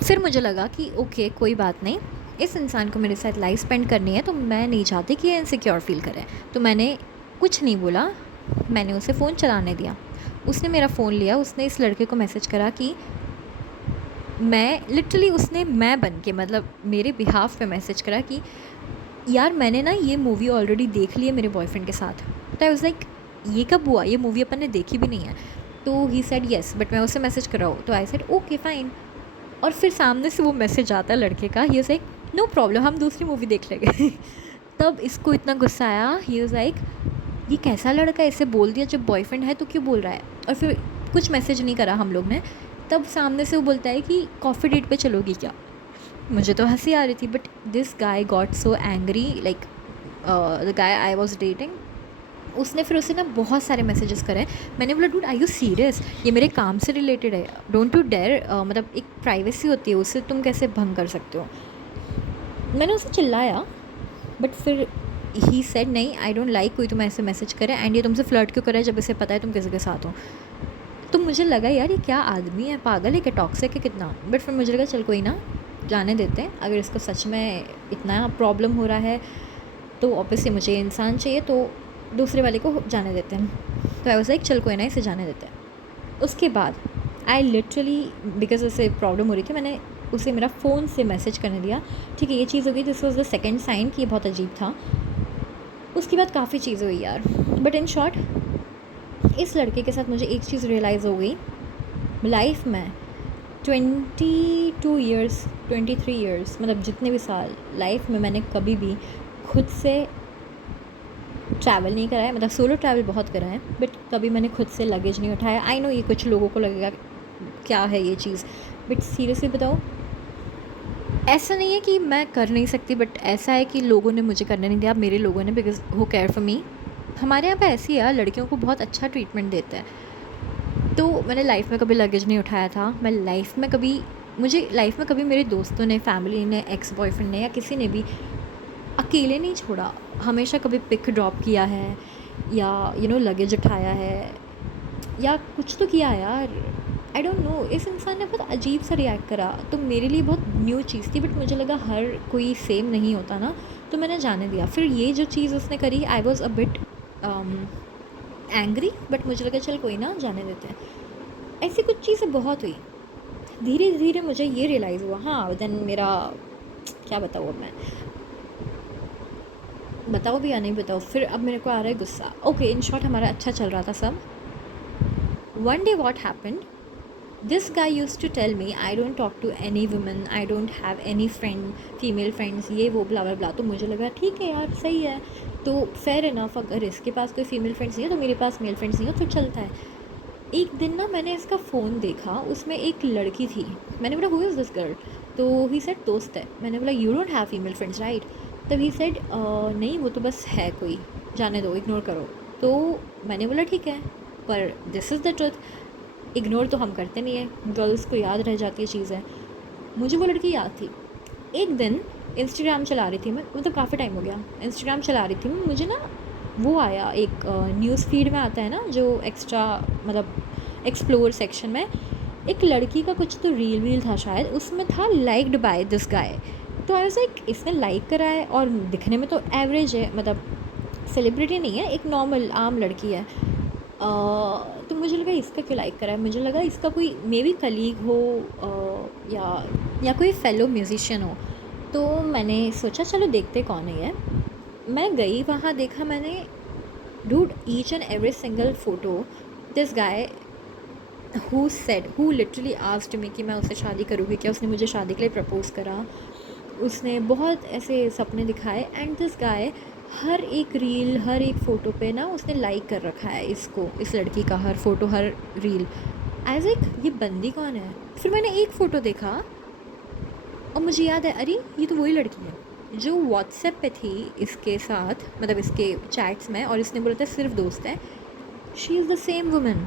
फिर मुझे लगा कि ओके कोई बात नहीं, इस इंसान को मेरे साथ लाइफ स्पेंड करनी है, तो मैं नहीं चाहती कि ये इनसिक्योर फील करे। तो मैंने कुछ नहीं बोला, मैंने उसे फ़ोन चलाने दिया। उसने मेरा फ़ोन लिया, उसने इस लड़के को मैसेज करा कि मैं लिटरली, उसने मैं बन के मतलब मेरे बिहाफ पे मैसेज करा कि यार मैंने ना ये मूवी ऑलरेडी देख ली है मेरे बॉयफ्रेंड के साथ। तो आई वाज लाइक ये कब हुआ, ये मूवी अपन ने देखी भी नहीं है। तो ही सेड येस, बट मैं उससे मैसेज कर रहा हूँ। तो आई सेड ओके फ़ाइन। और फिर सामने से वो मैसेज आता है लड़के का, he was like no problem, हम दूसरी मूवी देख लेंगे। तब इसको इतना गुस्सा आया, ही वाज लाइक ये कैसा लड़का है, इसे बोल दिया जब बॉयफ्रेंड है तो क्यों बोल रहा है। और फिर कुछ मैसेज नहीं करा हम लोग ने। तब सामने से वो बोलता है कि कॉफ़ी डेट पे चलोगी क्या। मुझे तो हंसी आ रही थी, but this guy got so angry, like the guy I was dating. उसने फिर उसे ना बहुत सारे मैसेजेस करे। मैंने बोला डूड आई यू सीरियस, ये मेरे काम से रिलेटेड है, डोंट यू डेयर, मतलब एक प्राइवेसी होती है, उससे तुम कैसे भंग कर सकते हो। मैंने उसे चिल्लाया, बट फिर ही सेड नहीं आई डोंट लाइक कोई तुम्हें ऐसे मैसेज करे, एंड ये तुमसे फ्लर्ट क्यों करे जब इसे पता है तुम किसी के साथ हो। तो मुझे लगा यार ये क्या आदमी है, पागल है क्या, टॉक्सिक है कितना। बट फिर मुझे लगा चल कोई ना, जाने देते हैं, अगर इसको सच में इतना प्रॉब्लम हो रहा है तो ऑब्वियसली मुझे ये इंसान चाहिए, तो दूसरे वाले को जाने देते हैं। तो आई वाज लाइक चल कोई ना, इसे जाने देते हैं। उसके बाद आई लिटरली, बिकॉज उसे प्रॉब्लम हो रही थी, मैंने उसे मेरा फ़ोन से मैसेज करने दिया। ठीक है ये चीज़ हो गई, this was the second sign कि ये बहुत अजीब था। उसके बाद काफ़ी चीज़ें हुई यार, बट इन शॉर्ट इस लड़के के साथ मुझे एक चीज़ रियलाइज़ हो गई लाइफ में। 22 ईयर्स 23 ईयर्स, मतलब जितने भी साल लाइफ में मैंने कभी भी खुद से ट्रैवल नहीं करा है, मतलब सोलो ट्रैवल बहुत करा है, बट कभी मैंने खुद से लगेज नहीं उठाया। आई नो ये कुछ लोगों को लगेगा क्या है ये चीज़, बट सीरियसली बताओ ऐसा नहीं है कि मैं कर नहीं सकती, बट ऐसा है कि लोगों ने मुझे करने नहीं दिया, मेरे लोगों ने, because who care for me. हमारे यहाँ पे ऐसी है, लड़कियों को बहुत अच्छा ट्रीटमेंट देते हैं। तो मैंने लाइफ में कभी लगेज नहीं उठाया था। मैं लाइफ में कभी, मुझे लाइफ में कभी मेरे दोस्तों ने, फैमिली ने, एक्स बॉयफ्रेंड ने या किसी ने भी अकेले नहीं छोड़ा। हमेशा कभी पिक ड्रॉप किया है या लगेज उठाया है या कुछ तो किया यार। आई डोंट नो, इस इंसान ने बहुत अजीब सा रिएक्ट करा, तो मेरे लिए बहुत न्यू चीज़ थी, बट मुझे लगा हर कोई सेम नहीं होता ना, तो मैंने जाने दिया। फिर ये जो चीज़ उसने करी, I was a bit angry, but मुझे लगा चल कोई ना, जाने देते हैं। ऐसी कुछ चीज़ें बहुत हुई। धीरे धीरे मुझे ये रियलाइज़ हुआ, हाँ देन मेरा क्या बताऊँ अब मैं, बताओ भी या नहीं बताओ, फिर अब मेरे को आ रहा है गुस्सा। ओके इन शॉर्ट हमारा अच्छा चल रहा था सब। One day what happened, this guy use to tell me I don't talk to any woman, I don't have any friend, female friends, ये वो ब्ला ब्ला ब्ला। तो मुझे लगा ठीक है यार सही है, तो फेयर इनफ, अगर इसके पास कोई फीमेल फ्रेंड्स नहीं है तो मेरे पास मेल फ्रेंड्स नहीं हो, तो चलता है। एक दिन ना मैंने इसका फ़ोन देखा, उसमें एक लड़की थी। मैंने बोला हु इज़ दिस गर्ल, तो ही सेड दोस्त है। मैंने बोला you don't have female friends right. तब ही सेड नहीं वो तो बस है कोई, जाने दो, इग्नोर करो। तो मैंने बोला ठीक है, पर this is the truth, ignore तो हम करते नहीं हैं, गर्ल्स को याद रह जाती है चीज़ें। मुझे वो लड़की याद थी। एक दिन इंस्टाग्राम चला रही थी मैं, मतलब काफ़ी टाइम हो गया, इंस्टाग्राम चला रही थी मैं, मुझे ना वो आया एक न्यूज़ फीड में आता है ना जो एक्स्ट्रा, मतलब एक्सप्लोर सेक्शन में, एक लड़की का कुछ तो रील वील था शायद, उसमें था लाइक्ड बाय दिस गाय। तो आई वाज लाइक इसने लाइक करा है, और दिखने में तो एवरेज है, मतलब सेलिब्रिटी नहीं है, एक नॉर्मल आम लड़की है। तो मुझे लगा इसका क्यों लाइक करा है, मुझे लगा इसका कोई मे बी कलीग हो या कोई फेलो म्यूजिशियन हो। तो मैंने सोचा चलो देखते कौन है ये। मैं गई वहाँ, देखा मैंने Dude, each and every single photo, this guy who literally asked me कि मैं उससे शादी करूँगी क्या, उसने मुझे शादी के लिए प्रपोज़ करा, उसने बहुत ऐसे सपने दिखाए, एंड दिस गाय हर एक रील, हर एक फ़ोटो पे ना उसने लाइक कर रखा है इसको, इस लड़की का हर फ़ोटो, हर रील। एज एक ये बंदी कौन है? फिर मैंने एक फ़ोटो देखा और मुझे याद है, अरे ये तो वही लड़की है जो व्हाट्सएप पे थी इसके साथ, मतलब इसके चैट्स में, और इसने बोला था सिर्फ दोस्त है। She is the same woman.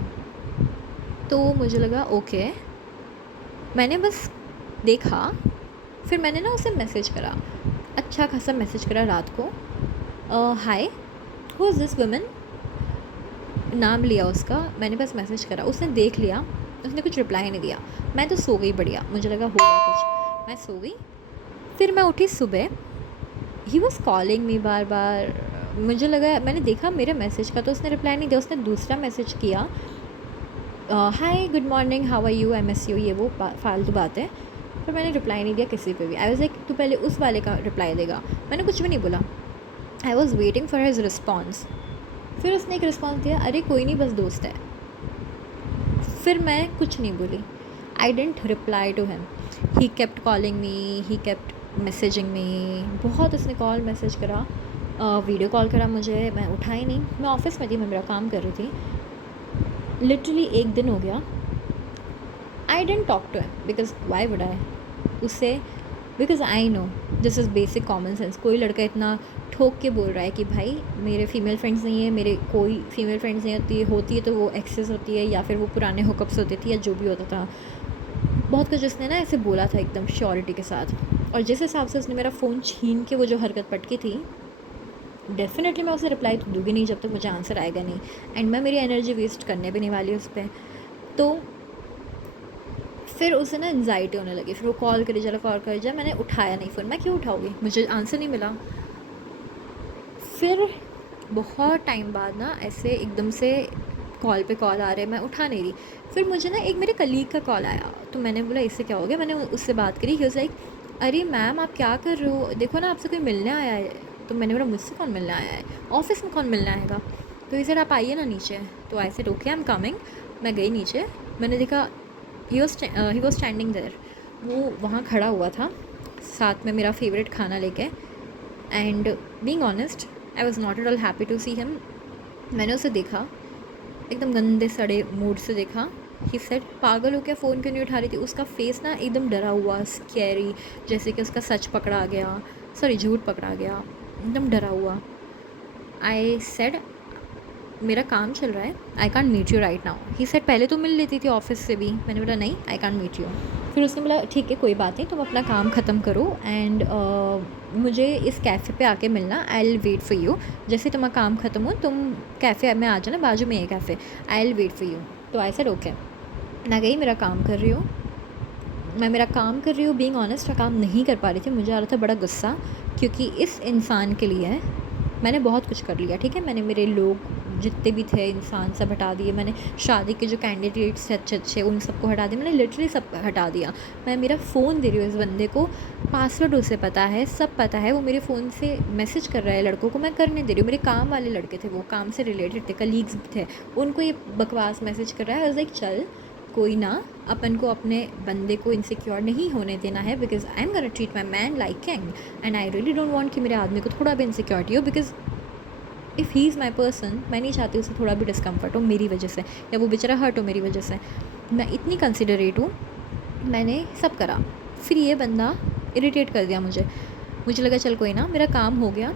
तो मुझे लगा ओके, मैंने बस देखा, फिर मैंने ना उसे मैसेज करा, अच्छा खासा मैसेज करा रात को, hi who is this woman, नाम लिया उसका, मैंने बस मैसेज करा, उसने देख लिया, उसने कुछ रिप्लाई नहीं दिया। मैं तो सो गई, बढ़िया, मुझे लगा होगा कुछ, मैं सो गई। फिर मैं उठी सुबह, ही वॉज कॉलिंग मी बार बार, मुझे लगा, मैंने देखा मेरे मैसेज का तो उसने रिप्लाई नहीं दिया, उसने दूसरा मैसेज किया, hi good morning how are you, I miss you, ये वो फालतू बात है। पर मैंने रिप्लाई नहीं दिया किसी पे भी। आई वॉज लाइक तू पहले उस वाले का रिप्लाई देगा, मैंने कुछ भी नहीं बोला। आई was waiting for his response. फिर उसने एक रिस्पॉन्स दिया, अरे कोई नहीं बस दोस्त है। फिर मैं कुछ नहीं बोली, I didn't reply to him. He kept calling me, he kept messaging me, बहुत उसने कॉल मैसेज करा, वीडियो कॉल करा मुझे, मैं उठाई नहीं, मैं ऑफिस में थी, मैं मेरा काम कर रही थी। लिटरली एक दिन हो गया, I didn't talk to him because why would I उससे, because I know this is basic common sense. कोई लड़का इतना ठोक के बोल रहा है कि भाई मेरे फीमेल फ्रेंड्स नहीं है, मेरे कोई फीमेल फ्रेंड्स नहीं होती है तो वो एक्सेस होती है, या फिर वो पुराने हुकअप्स होते थे, या जो भी होता था, बहुत कुछ उसने ना ऐसे बोला था एकदम श्योरिटी के साथ। और जिस हिसाब से उसने मेरा फ़ोन छीन के वो जो हरकत पटकी थी, डेफिनेटली मैं उसे रिप्लाई तो दूँगी नहीं जब तक मुझे आंसर आएगा नहीं, एंड मैं मेरी एनर्जी वेस्ट करने भी नहीं वाली उस पर। तो फिर उसे ना एंजाइटी होने लगी, फिर वो कॉल करी जा, कॉल करी जा, मैंने उठाया नहीं फ़ोन, मैं क्यों उठाऊँगी, मुझे आंसर नहीं मिला। फिर बहुत टाइम बाद ना ऐसे एकदम से कॉल पे कॉल आ रहे, मैं उठा नहीं रही। फिर मुझे ना एक मेरे कलीग का कॉल आया, तो मैंने बोला इससे क्या हो गया, मैंने उससे बात करी। ही वाज लाइक, अरे मैम आप क्या कर रहे हो, देखो ना आपसे कोई मिलने आया है। तो मैंने बोला मुझसे कौन मिलने आया है, ऑफिस में कौन मिलने आएगा। तो ये सर आप आइए ना नीचे। तो I said okay I am coming. मैं गई नीचे, मैंने देखा ही वॉज स्टैंडिंग देयर, वो वहाँ खड़ा हुआ था साथ में मेरा फेवरेट खाना लेके। And being honest I was not at all happy to see him. मैंने उसे देखा, एकदम गंदे सड़े मूड से देखा। ही सेड पागल हो क्या, फ़ोन क्यों नहीं उठा रही थी। उसका फेस ना एकदम डरा हुआ, स्कैरी, जैसे कि उसका सच पकड़ा गया, सॉरी झूठ पकड़ा गया, एकदम डरा हुआ। आई सेड मेरा काम चल रहा है, I can't meet you right now. He said पहले तो मिल लेती थी ऑफिस से भी। मैंने बोला नहीं आई कांट मीट यू। फिर उसने बोला ठीक है कोई बात नहीं, तुम अपना काम ख़त्म करो एंड मुझे इस कैफ़े पे आके मिलना, I will wait for you. जैसे तुम्हारा काम ख़त्म हो तुम कैफ़े में आ जाना, बाजू में है café, I will wait for you. तो आई सेड ओके। मैं गई, मेरा काम कर रही हूँ, मैं मेरा काम कर रही हूँ। बीइंग ऑनेस्ट, मैं काम नहीं कर पा रही थी, मुझे आ रहा था बड़ा गुस्सा, क्योंकि इस इंसान के लिए मैंने बहुत कुछ कर लिया। ठीक है, मैंने मेरे लोग जितने भी थे इंसान सब हटा दिए, मैंने शादी के जो कैंडिडेट्स थे अच्छे अच्छे उन सबको हटा दिया, मैंने लिटरली सब हटा दिया। मैं मेरा फ़ोन दे रही हूँ इस बंदे को, पासवर्ड उसे पता है, सब पता है, वो मेरे फ़ोन से मैसेज कर रहा है लड़कों को, मैं करने दे रही हूँ। मेरे काम वाले लड़के थे, वो काम से रिलेटेड थे, कलीग्स थे, उनको ये बकवास मैसेज कर रहा है। लाइक चल कोई ना, अपन को अपने बंदे को इनसिक्योर नहीं होने देना है, because I am gonna treat my man like king and I really don't want कि मेरे आदमी को थोड़ा भी इनसिक्योरिटी हो, because if he is my person, मैं नहीं चाहती उसे थोड़ा भी डिस्कम्फर्ट हो मेरी वजह से, या वो बेचारा हर्ट हो मेरी वजह से। मैं इतनी कंसिडरेट हूँ, मैंने सब करा। फिर ये बंदा इरिटेट कर दिया मुझे लगा चल कोई ना, मेरा काम हो गया,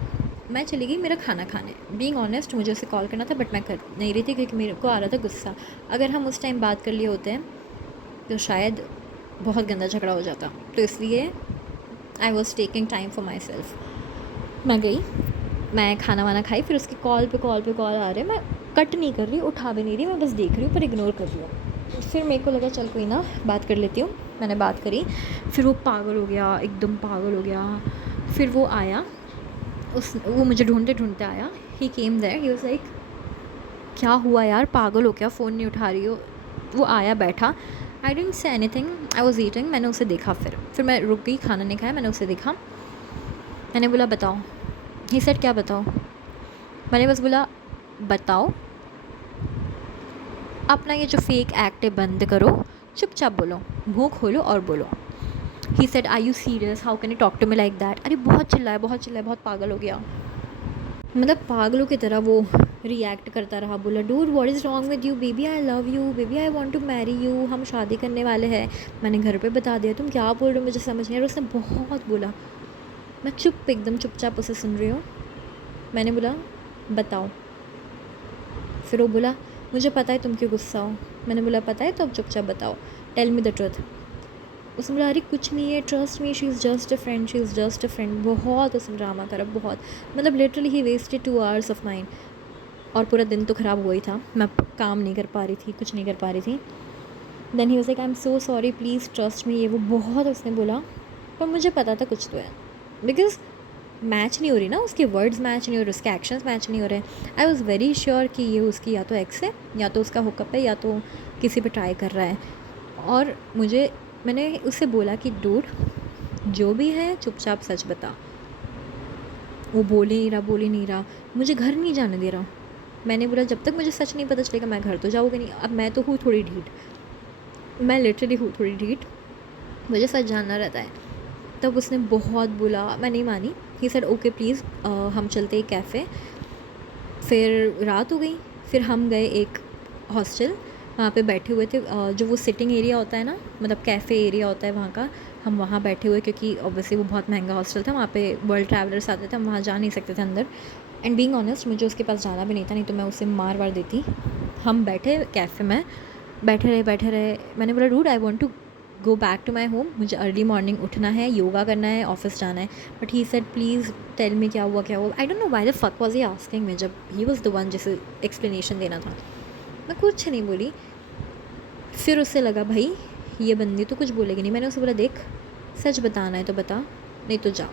मैं चली गई मेरा खाना खाने। बीइंग ऑनेस्ट मुझे उसे कॉल करना था बट मैं कर नहीं रही थी, क्योंकि मेरे को आ रहा था गुस्सा। अगर हम उस टाइम बात कर लिए होते हैं तो शायद बहुत गंदा झगड़ा हो जाता। तो इसलिए I was taking time for my self. मैं गई, मैं खाना वाना खाई, फिर उसके कॉल पे कॉल आ रहे, मैं कट नहीं कर रही, उठा भी नहीं रही, मैं बस देख रही हूँ पर इग्नोर कर रही हूँ। फिर मेरे को लगा चल कोई ना बात कर लेती हूँ, मैंने बात करी। फिर वो पागल हो गया, एकदम पागल हो गया। फिर वो आया, वो मुझे ढूंढते ढूंढते आया। He came there, he was like क्या हुआ यार, पागल हो क्या, फ़ोन नहीं उठा रही हो। वो आया, बैठा, I didn't say anything, I was eating. मैंने उसे देखा, फिर मैं रुक गई, खाना नहीं खाया, मैंने उसे देखा। मैंने बोला बताओ। ही सेड क्या बताओ। मैंने बस बोला बताओ, अपना ये जो फेक एक्ट है बंद करो, चुपचाप बोलो, मुँह खोलो और बोलो। He said are you serious, how can you talk to me like that. अरे बहुत चिल्लाया, बहुत पागल हो गया, मतलब पागलों की तरह वो रिएक्ट करता रहा। बोला dude what is wrong with you, baby I love you, baby I want to marry you, हम शादी करने वाले हैं, मैंने घर पे बता दिया, तुम क्या बोल रहे हो, मुझे समझ नहीं आ रहा। उसने बहुत बोला। मैं एकदम चुपचाप उसे सुन रही हूँ। मैंने बोला बताओ। फिर वो बोला मुझे पता है तुम क्यों गुस्सा हो। मैंने बोला पता है, तो अब चुपचाप बताओ, टेल मी द ट्रुथ। उसने बोला अरे कुछ नहीं है, trust me, she is just a friend, she is just a friend. बहुत उसने ड्रामा करा, बहुत, मतलब literally he wasted 2 hours of mine. और पूरा दिन तो ख़राब हुआ ही था, मैं काम नहीं कर पा रही थी, कुछ नहीं कर पा रही थी। Then he was like I am so sorry, please trust me, ये वो बहुत उसने बोला। पर मुझे पता था कुछ तो है, बिकॉज मैच नहीं हो रही ना, उसके वर्ड्स मैच नहीं हो रहे, उसके एक्शंस मैच नहीं हो रहे। आई वॉज़ वेरी श्योर कि ये उसकी या तो एक्स है, या तो उसका हुकअप है, या तो किसी पे ट्राई कर रहा है। और मैंने उससे बोला कि डूड जो भी है चुपचाप सच बता। वो बोल ही नहीं रहा, मुझे घर नहीं जाने दे रहा। मैंने बोला जब तक मुझे सच नहीं पता चलेगा मैं घर तो जाऊँगी नहीं। अब मैं तो हूँ थोड़ी ढीठ, मैं लिटरली हूँ थोड़ी ढीठ, मुझे सच जानना रहता है। तब उसने बहुत बोला, मैं नहीं मानी। ही सेड ओके प्लीज़, हम चलते एक कैफ़े। फिर रात हो गई, फिर हम गए एक हॉस्टल, वहाँ पे बैठे हुए थे। जो वो सिटिंग एरिया होता है ना, मतलब कैफ़े एरिया होता है वहाँ का, हम वहाँ बैठे हुए, क्योंकि ऑब्वियसली वो बहुत महंगा हॉस्टल था, वहाँ पे वर्ल्ड ट्रैवलर्स आते थे, हम वहाँ जा नहीं सकते थे अंदर। एंड बीइंग ऑनेस्ट मुझे उसके पास जाना भी नहीं था, नहीं तो मैं उसे मार वार देती। हम बैठे कैफ़े में, बैठे रहे। मैंने बोला dude I want to go back to my home, मुझे अर्ली मॉर्निंग उठना है, योगा करना है, ऑफिस जाना है। But he said please tell me क्या हुआ। I don't know why the fuck was he asking me, जब ही वाज द वन जिसे एक्सप्लेनेशन देना था। मैं कुछ नहीं बोली। फिर उससे लगा भाई ये बंदी तो कुछ बोलेगी नहीं। मैंने उसे बोला देख, सच बताना है तो बता, नहीं तो जा,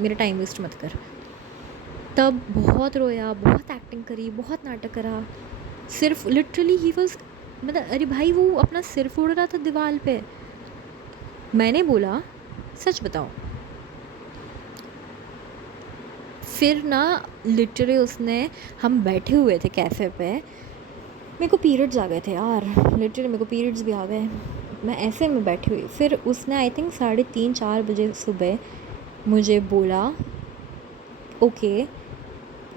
मेरा टाइम वेस्ट मत कर। तब बहुत रोया, बहुत एक्टिंग करी, बहुत नाटक करा। सिर्फ लिटरली ही वॉज, मतलब अरे भाई वो अपना सिर फोड़ रहा था दीवार पे। मैंने बोला सच बताओ। फिर ना लिटरली उसने, हम बैठे हुए थे कैफ़े पे, मेरे को पीरियड्स आ गए थे यार, लिटरली मेरे को पीरियड्स भी आ गए, मैं ऐसे में बैठी हुई। फिर उसने आई थिंक 3:30-4 बजे सुबह मुझे बोला ओके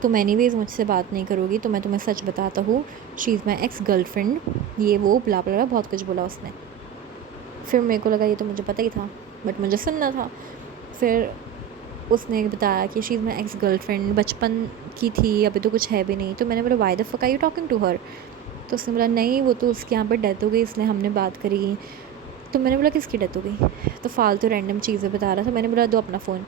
तुम एनीवेज मुझसे बात नहीं करोगी तो मैं तुम्हें सच बताता हूँ, she is my ex girlfriend, ये वो ब्ला ब्ला, बहुत कुछ बोला उसने। फिर मेरे को लगा ये तो मुझे पता ही था, बट मुझे सुनना था। फिर उसने बताया कि she is my ex girlfriend, बचपन की थी, अभी तो कुछ है भी नहीं। तो मैंने बोला why the fuck are you talking to her. तो उसने बोला नहीं वो तो उसके यहाँ पर डेथ हो गई, इसलिए हमने बात करी। तो मैंने बोला किसकी डेथ हो गई, तो फालतू रैंडम चीज़ें बता रहा था। मैंने बोला दो अपना फ़ोन।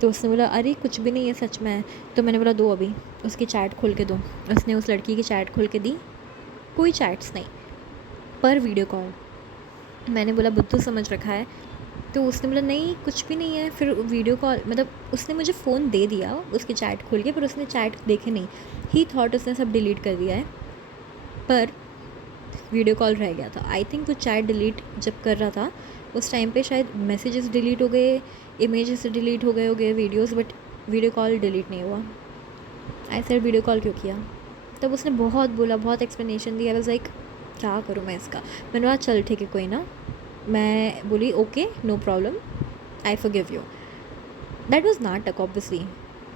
तो उसने बोला अरे कुछ भी नहीं है सच में। तो मैंने बोला दो अभी, उसकी चैट खोल के दो। उसने उस लड़की की चैट खोल के दी, कोई चैट्स नहीं, पर वीडियो कॉल। मैंने बोला बुद्धू समझ रखा है। तो उसने बोला नहीं कुछ भी नहीं है। फिर वीडियो कॉल, मतलब उसने मुझे फ़ोन दे दिया उसकी चैट खोल के, पर उसने चैट देखे नहीं। ही थॉट उसने सब डिलीट कर दिया है, पर वीडियो कॉल रह गया था। आई थिंक वो चैट डिलीट जब कर रहा था उस टाइम पे शायद मैसेजेस डिलीट हो गए, इमेजेस डिलीट हो गए videos, but video call delete नहीं हुआ। आई सर वीडियो कॉल क्यों किया। तब उसने बहुत बोला, बहुत एक्सप्लेनेशन दिया। आई वाज लाइक क्या करूँ मैं इसका। मैंने बोला चल ठीक है कोई ना। मैं बोली okay no problem, I forgive you. That was नाटक ऑब्वियसली,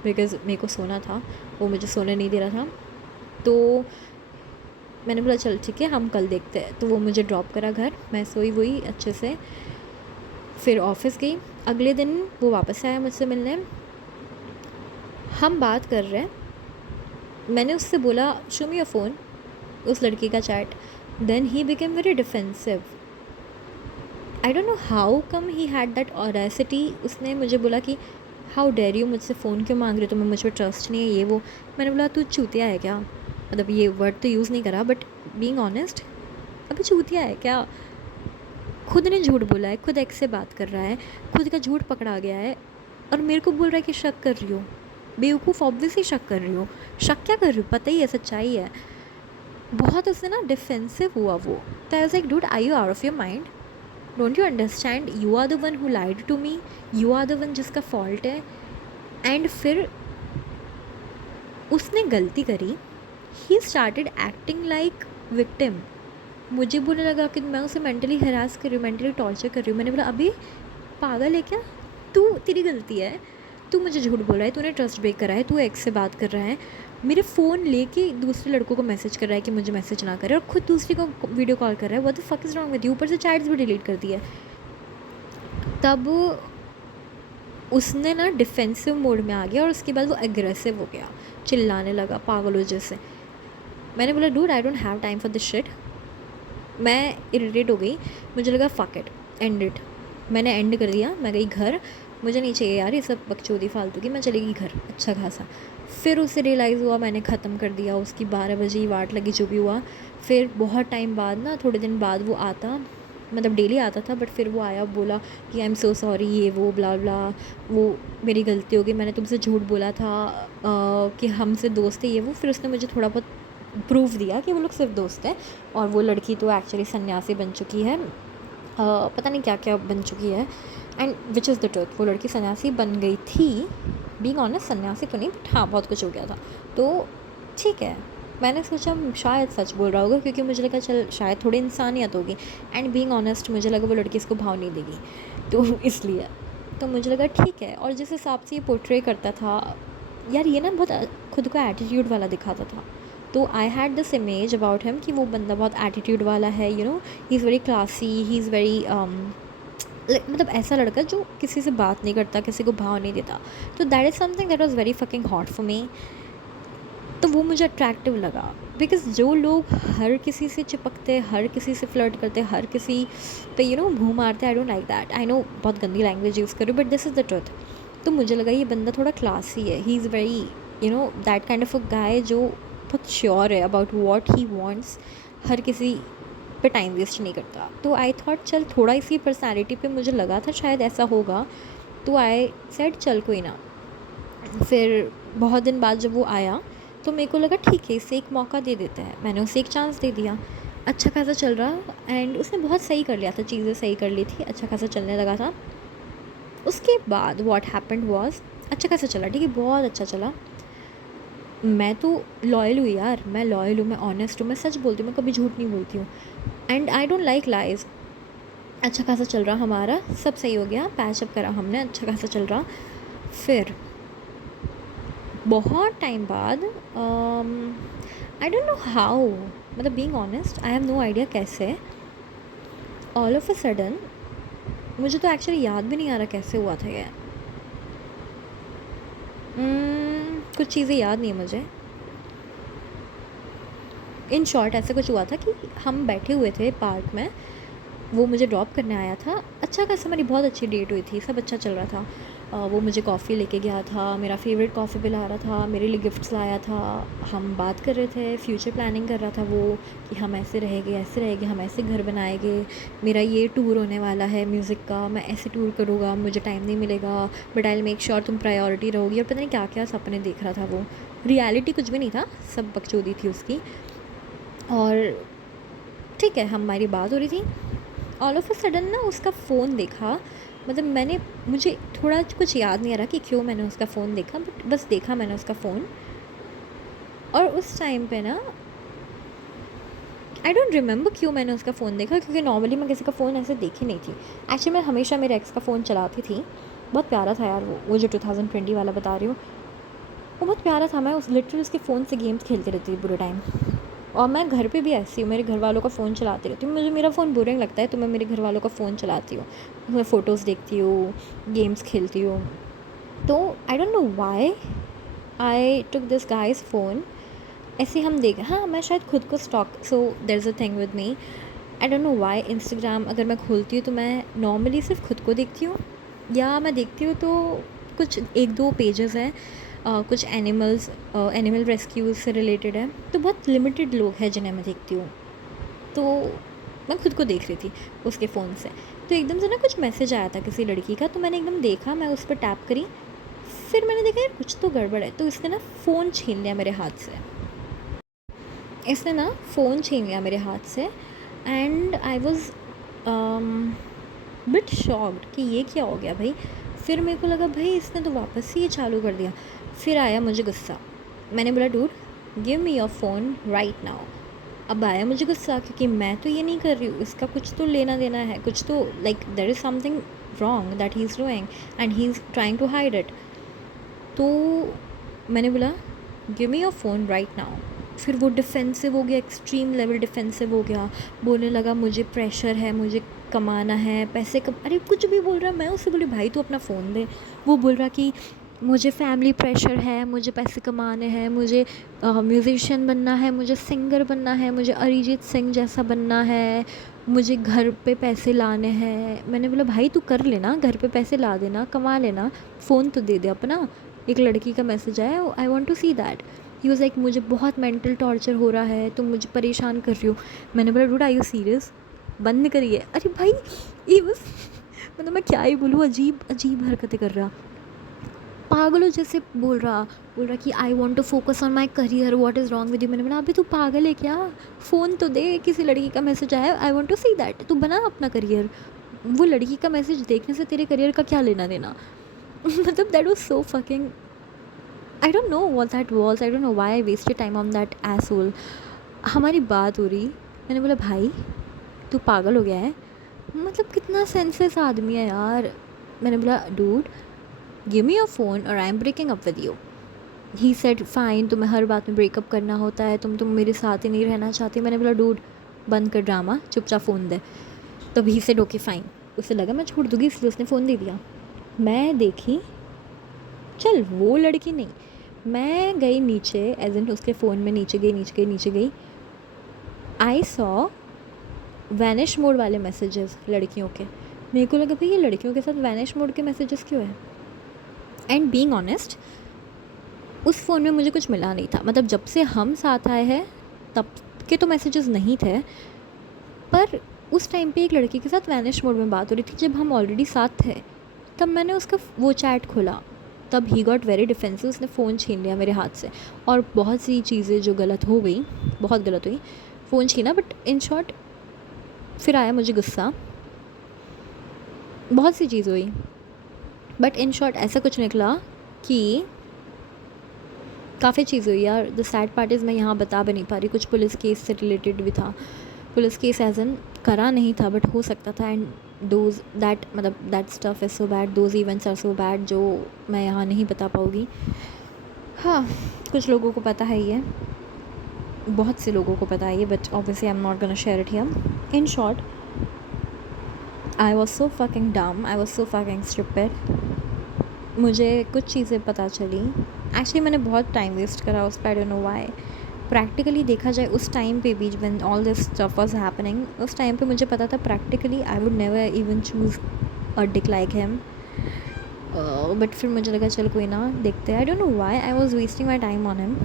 बिकॉज मेरे को सोना था, वो मुझे सोने नहीं दे रहा था। तो मैंने बोला चल ठीक है हम कल देखते हैं। तो वो मुझे ड्रॉप करा घर, मैं सोई वही अच्छे से। फिर ऑफिस गई। अगले दिन वो वापस आया मुझसे मिलने, हम बात कर रहे हैं। मैंने उससे बोला शो मी योर फ़ोन, उस लड़की का chat. Then he became very defensive. I don't know how come he had that audacity. उसने मुझे बोला कि हाउ डेयर यू, मुझसे फ़ोन क्यों मांग रहे हो, तुम्हें मुझ पर ट्रस्ट नहीं है ये वो। मैंने बोला तू चूतिया है क्या, मतलब ये वर्ड तो यूज़ नहीं करा, बट बीइंग ऑनेस्ट अभी चूतिया है क्या। खुद ने झूठ बोला है, खुद एक्स से बात कर रहा है, खुद का झूठ पकड़ा गया है, और मेरे को बोल रहा है कि शक कर रही हो। बेवकूफ़, ऑब्वियसली शक कर रही हो। शक क्या कर रही हो, पता ही है सच्चाई है। बहुत उससे ना डिफेंसिव हुआ वो। तो I was like dude are you out of your mind, don't you understand, you are the one who lied to me, you are the one जिसका फॉल्ट है। एंड फिर उसने गलती करी, he started acting like victim. मुझे बोलने लगा कि मैं उसे मेंटली हरास कर रही हूँ, मेंटली टॉर्चर कर रही हूँ। मैंने बोला अभी पागल है क्या तू, तेरी गलती है, तू मुझे झूठ बोल रहा है, तूने ट्रस्ट ब्रेक करा है, तू एक्स से बात कर रहा है, मेरे फ़ोन लेके दूसरे लड़कों को मैसेज कर रहा है कि मुझे मैसेज ना करे, और खुद दूसरी को वीडियो कॉल कर रहा है। What the fuck is wrong with you. ऊपर से चैट्स भी डिलीट कर दी है। तब उसने ना डिफेंसिव मोड में आ गया और उसके बाद वो एग्रेसिव हो गया, चिल्लाने लगा पागलों जैसे। मैंने बोला dude I don't have time for this shit. मैं इरिटेट हो गई, मुझे लगा फक इट, एंड इट। मैंने एंड कर दिया, मैं गई घर। मुझे नहीं चाहिए यार ये सब बकचोदी फालतू की, मैं चली गई घर अच्छा खासा। फिर उसे रियलाइज़ हुआ मैंने ख़त्म कर दिया, उसकी 12 बजे ही वाट लगी जो भी हुआ। फिर बहुत टाइम बाद ना, थोड़े दिन बाद वो आता, मतलब डेली आता था, बट फिर वो आया, बोला कि आई एम सो सॉरी, ये वो ब्ला ब्ला, वो मेरी गलती हो गई, मैंने तुमसे झूठ बोला था कि हमसे दोस्त है ये वो। फिर उसने मुझे थोड़ा बहुत प्रूफ दिया कि वो लोग सिर्फ दोस्त हैं, और वो लड़की तो एक्चुअली सन्यासी बन चुकी है, पता नहीं क्या क्या बन चुकी है। And which is the truth, वो लड़की सन्यासी बन गई थी। बीइंग ऑनेस्ट सन्यासी तो नहीं, बट हाँ बहुत कुछ हो गया था। तो ठीक है, मैंने सोचा शायद सच बोल रहा होगा, क्योंकि मुझे लगा चल शायद थोड़ी इंसानियत होगी। एंड बीइंग ऑनेस्ट मुझे लगा वो लड़की इसको भाव नहीं देगी, तो इसलिए तो मुझे लगा ठीक है। और जिस हिसाब से ये पोर्ट्रे करता था यार, ये ना बहुत खुद को एटीट्यूड वाला दिखाता था। तो I had this image about him कि वो बंदा बहुत एटीट्यूड वाला है, you know, he is very classy, he is very मतलब ऐसा लड़का जो किसी से बात नहीं करता, किसी को भाव नहीं देता। तो that is something that was very fucking hot for me. तो वो मुझे अट्रैक्टिव लगा, बिकॉज़ जो लोग हर किसी से चिपकते, हर किसी से फ्लर्ट करते, हर किसी पे यू नो मुँह मारते, I don't like that. I know बहुत गंदी लैंग्वेज यूज़ करूँ, but this is the truth. तो मुझे लगा ये बंदा थोड़ा क्लासी है, he is very you know that kind of a guy जो बहुत श्योर है अबाउट व्हाट ही वांट्स, हर किसी पे टाइम वेस्ट नहीं करता। तो आई थॉट चल थोड़ा इसकी पर्सनैलिटी पे मुझे लगा था शायद ऐसा होगा, तो आई सेड चल कोई ना। फिर बहुत दिन बाद जब वो आया तो मेरे को लगा ठीक है इसे एक मौका दे देते हैं। मैंने उसे एक चांस दे दिया, अच्छा खासा चल रहा, एंड उसने बहुत सही कर लिया था, चीज़ें सही कर ली थी, अच्छा खासा चलने लगा था। उसके बाद व्हाट हैपेंड वाज, अच्छा खासा चला, ठीक है, बहुत अच्छा चला। मैं तो लॉयल हुई यार, मैं लॉयल हूँ, मैं ऑनेस्ट हूँ, मैं सच बोलती हूँ, मैं कभी झूठ नहीं बोलती हूँ, and I don't like lies. अच्छा खासा चल रहा हमारा, सब सही हो गया, पैचअप करा हमने, अच्छा खासा चल रहा। फिर बहुत टाइम बाद आई डोंट नो हाउ, मतलब being honest I have no idea कैसे, ऑल ऑफ अ सडन, मुझे तो एक्चुअली याद भी नहीं आ रहा कैसे हुआ था ये। कुछ चीज़ें याद नहीं है मुझे। इन शॉर्ट ऐसा कुछ हुआ था कि हम बैठे हुए थे पार्क में, वो मुझे ड्रॉप करने आया था, अच्छा खासा हमारी बहुत अच्छी डेट हुई थी, सब अच्छा चल रहा था। वो मुझे कॉफ़ी लेके गया था, मेरा फेवरेट कॉफ़ी पिला रहा था, मेरे लिए गिफ्ट्स लाया था, हम बात कर रहे थे, फ्यूचर प्लानिंग कर रहा था वो कि हम ऐसे रहेंगे, हम ऐसे घर बनाएंगे, मेरा ये टूर होने वाला है म्यूज़िक का, मैं ऐसे टूर करूँगा, मुझे टाइम नहीं मिलेगा, but I will make sure तुम प्रायोरिटी रहोगी, और पता नहीं क्या क्या सपने देख रहा था वो। रियलिटी कुछ भी नहीं था, सब बकचोदी थी उसकी। और ठीक है, हमारी बात हो रही थी, ऑल ऑफ अ सडन ना उसका फ़ोन देखा, मतलब मुझे थोड़ा कुछ याद नहीं आ रहा कि क्यों मैंने उसका फ़ोन देखा, बट बस देखा मैंने उसका फ़ोन। और उस टाइम पे ना आई डोंट रिमेंबर क्यों मैंने उसका फ़ोन देखा, क्योंकि नॉर्मली मैं किसी का फ़ोन ऐसे देखी नहीं थी। एक्चुअली मैं हमेशा मेरे एक्स का फ़ोन चलाती थी, बहुत प्यारा था यार वो जो 2020 वाला बता रही हूँ, वो बहुत प्यारा था। मैं उस लिटरली उसके फ़ोन से गेम्स खेलती रहती थी पूरे टाइम। और मैं घर पे भी ऐसी हूँ, मेरे घर वालों का फ़ोन चलाती रहती हूँ, मुझे मेरा फ़ोन बोरिंग लगता है तो मैं मेरे घर वालों का फ़ोन चलाती हूँ, मैं फ़ोटोज़ देखती हूँ, गेम्स खेलती हूँ। तो I don't know why I took this guy's phone, ऐसे हम देख, हाँ मैं शायद खुद को stalk, so there is a thing with me, I don't know why Instagram अगर मैं खोलती हूँ तो मैं नॉर्मली सिर्फ खुद को देखती हूँ, या मैं देखती हूँ तो कुछ एक दो पेजेस हैं, कुछ एनिमल रेस्क्यूज से रिलेटेड है, तो बहुत लिमिटेड लोग हैं जिन्हें मैं देखती हूँ। तो मैं खुद को देख रही थी उसके फ़ोन से, तो एकदम से ना कुछ मैसेज आया था किसी लड़की का, तो मैंने एकदम देखा, मैं उस पर टैप करी, फिर मैंने देखा यार कुछ तो गड़बड़ है, तो इसने ना फ़ोन छीन लिया मेरे हाथ से, मेरे हाथ से, and I was bit shocked कि ये क्या हो गया भाई। फिर मेरे को लगा भाई इसने तो वापस से ये चालू कर दिया। फिर आया मुझे गुस्सा, मैंने बोला dude give me your phone right now. अब आया मुझे गुस्सा, क्योंकि मैं तो ये नहीं कर रही हूँ, इसका कुछ तो लेना देना है, कुछ तो like there is something wrong that he is doing and he is trying to hide it. तो मैंने बोला give me your phone right now. फिर वो डिफेंसिव हो गया, एक्सट्रीम लेवल डिफेंसिव हो गया, बोलने लगा मुझे प्रेशर है, मुझे कमाना है, पैसे कम, अरे कुछ भी बोल रहा। मैं उससे बोली भाई तू अपना फ़ोन दे। वो बोल रहा कि मुझे फैमिली प्रेशर है, मुझे पैसे कमाने हैं, मुझे म्यूज़िशियन बनना है, मुझे सिंगर बनना है, मुझे अरिजीत सिंह जैसा बनना है, मुझे घर पे पैसे लाने हैं। मैंने बोला भाई तू कर लेना, घर पे पैसे ला देना, कमा लेना, फ़ोन तो दे दे अपना। एक लड़की का मैसेज आया, I want to see that. He was like मुझे बहुत मेंटल टॉर्चर हो रहा है, तुम मुझे परेशान कर रही हो। मैंने बोला डूड आर यू सीरियस, बंद करिए। अरे भाई ये बस मतलब मैं क्या ही बोलूँ, अजीब अजीब हरकतें कर रहा, पागलों जैसे बोल रहा कि I want to focus on my career, what is wrong with you. मैंने बोला अभी तू पागल है क्या, फ़ोन तो दे, किसी लड़की का मैसेज आया, I want to see that, तू बना अपना करियर, वो लड़की का मैसेज देखने से तेरे करियर का क्या लेना देना। मतलब that was so fucking, I don't know what that was, I don't know why I wasted time on that asshole. हमारी बात हो रही, मैंने बोला भाई तू पागल हो गया है, मतलब कितना सेंसलेस आदमी है यार। मैंने बोला dude give me your phone और I am breaking up with you. He said fine, तुम्हें हर बात में ब्रेकअप करना होता है, तुम मेरे साथ ही नहीं रहना चाहती। मैंने बोला डूड बंद कर ड्रामा, चुपचाप फ़ोन दे। तब ही सेड ओके फ़ाइन। उसे लगा मैं छोड़ दूँगी, इसलिए उसने फ़ोन दे दिया। मैं देखी, चल वो लड़की नहीं, मैं गई नीचे, एज इन उसके फ़ोन में नीचे गई। आई सॉ वैनिश मोड वाले मैसेजेस लड़कियों के। मेरे को लगा भाई ये लड़कियों के साथ वैनिश मोड के मैसेजेस क्यों है। एंड बीइंग ऑनेस्ट उस फ़ोन में मुझे कुछ मिला नहीं था, मतलब जब से हम साथ आए हैं तब के तो मैसेजेस नहीं थे, पर उस टाइम पे एक लड़की के साथ वैनिश मोड में बात हो रही थी जब हम ऑलरेडी साथ थे। तब मैंने उसका वो चैट खोला, तब ही गॉट वेरी डिफेंसिव, उसने फ़ोन छीन लिया मेरे हाथ से और बहुत सी चीज़ें जो गलत हो गई, बहुत गलत हुई, फ़ोन छीना। बट इन शॉर्ट फिर आया मुझे गुस्सा, बहुत सी चीज़ हुई, बट इन शॉर्ट ऐसा कुछ निकला कि काफ़ी चीज़ हुई यार। द सैड पार्ट इज़ मैं यहाँ बता भी नहीं पा रही, कुछ पुलिस केस से रिलेटेड भी था, पुलिस केस एज एन करा नहीं था बट हो सकता था। एंड दोज दैट मतलब that stuff is so bad, those events are so bad जो मैं यहाँ नहीं बता पाऊँगी। हाँ कुछ लोगों को पता है ये, बहुत से लोगों को पता है ये, but obviously I am not gonna share it here. In short I was so fucking dumb, I was so fucking stupid. मुझे कुछ चीज़ें पता चली, एक्चुअली मैंने बहुत टाइम वेस्ट करा उस पर, I don't know why. Practically देखा जाए उस टाइम पे भी when all this stuff was happening, उस टाइम पे मुझे पता था practically I would never even choose a dick like him. But फिर मुझे लगा चल कोई ना, देखते हैं। I don't know why I was wasting my time on him,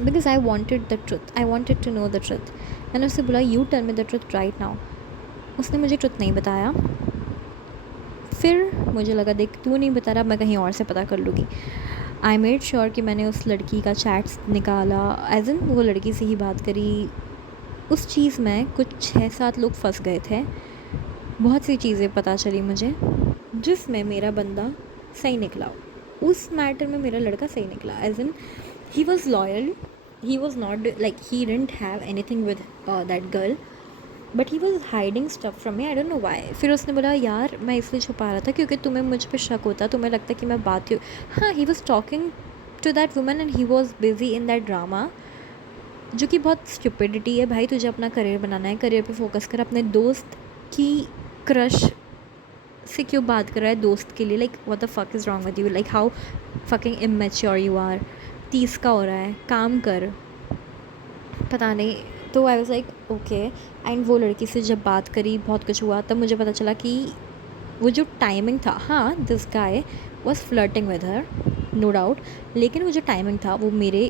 because I wanted the truth, I wanted to know the truth. मैंने उससे बोला you tell me the truth right now. उसने मुझे ट्रुथ नहीं बताया। फिर मुझे लगा देख तू नहीं बता रहा, मैं कहीं और से पता कर लूँगी। आई मेड श्योर कि मैंने उस लड़की का चैट्स निकाला, एज इन वो लड़की से ही बात करी। उस चीज़ में कुछ 6-7 लोग फंस गए थे, बहुत सी चीज़ें पता चली मुझे जिसमें मेरा बंदा सही निकला। उस मैटर में मेरा लड़का सही निकला, as in he was loyal, he was not like he didn't have anything with that girl, but he was hiding stuff from me, I don't know why. फिर उसने बोला यार मैं इसलिए छुपा रहा था क्योंकि तुम्हें मुझ पर शक होता, तुम्हें लगता कि मैं बात क्यों। हाँ he was talking to that woman and he was busy in that drama, जो कि बहुत स्टुपिडिटी है। भाई तुझे अपना करियर बनाना है, करियर पे फोकस कर। अपने दोस्त की क्रश से क्यों बात कर रहा है दोस्त के लिए, like what the fuck is wrong with you, like how fucking immature you are. 30 का हो रहा है, काम कर, पता नहीं। तो I was like okay. And वो लड़की से जब बात करी, बहुत कुछ हुआ, तब मुझे पता चला कि वो जो टाइमिंग था, हाँ this guy was flirting with her no doubt, लेकिन वो जो टाइमिंग था वो मेरे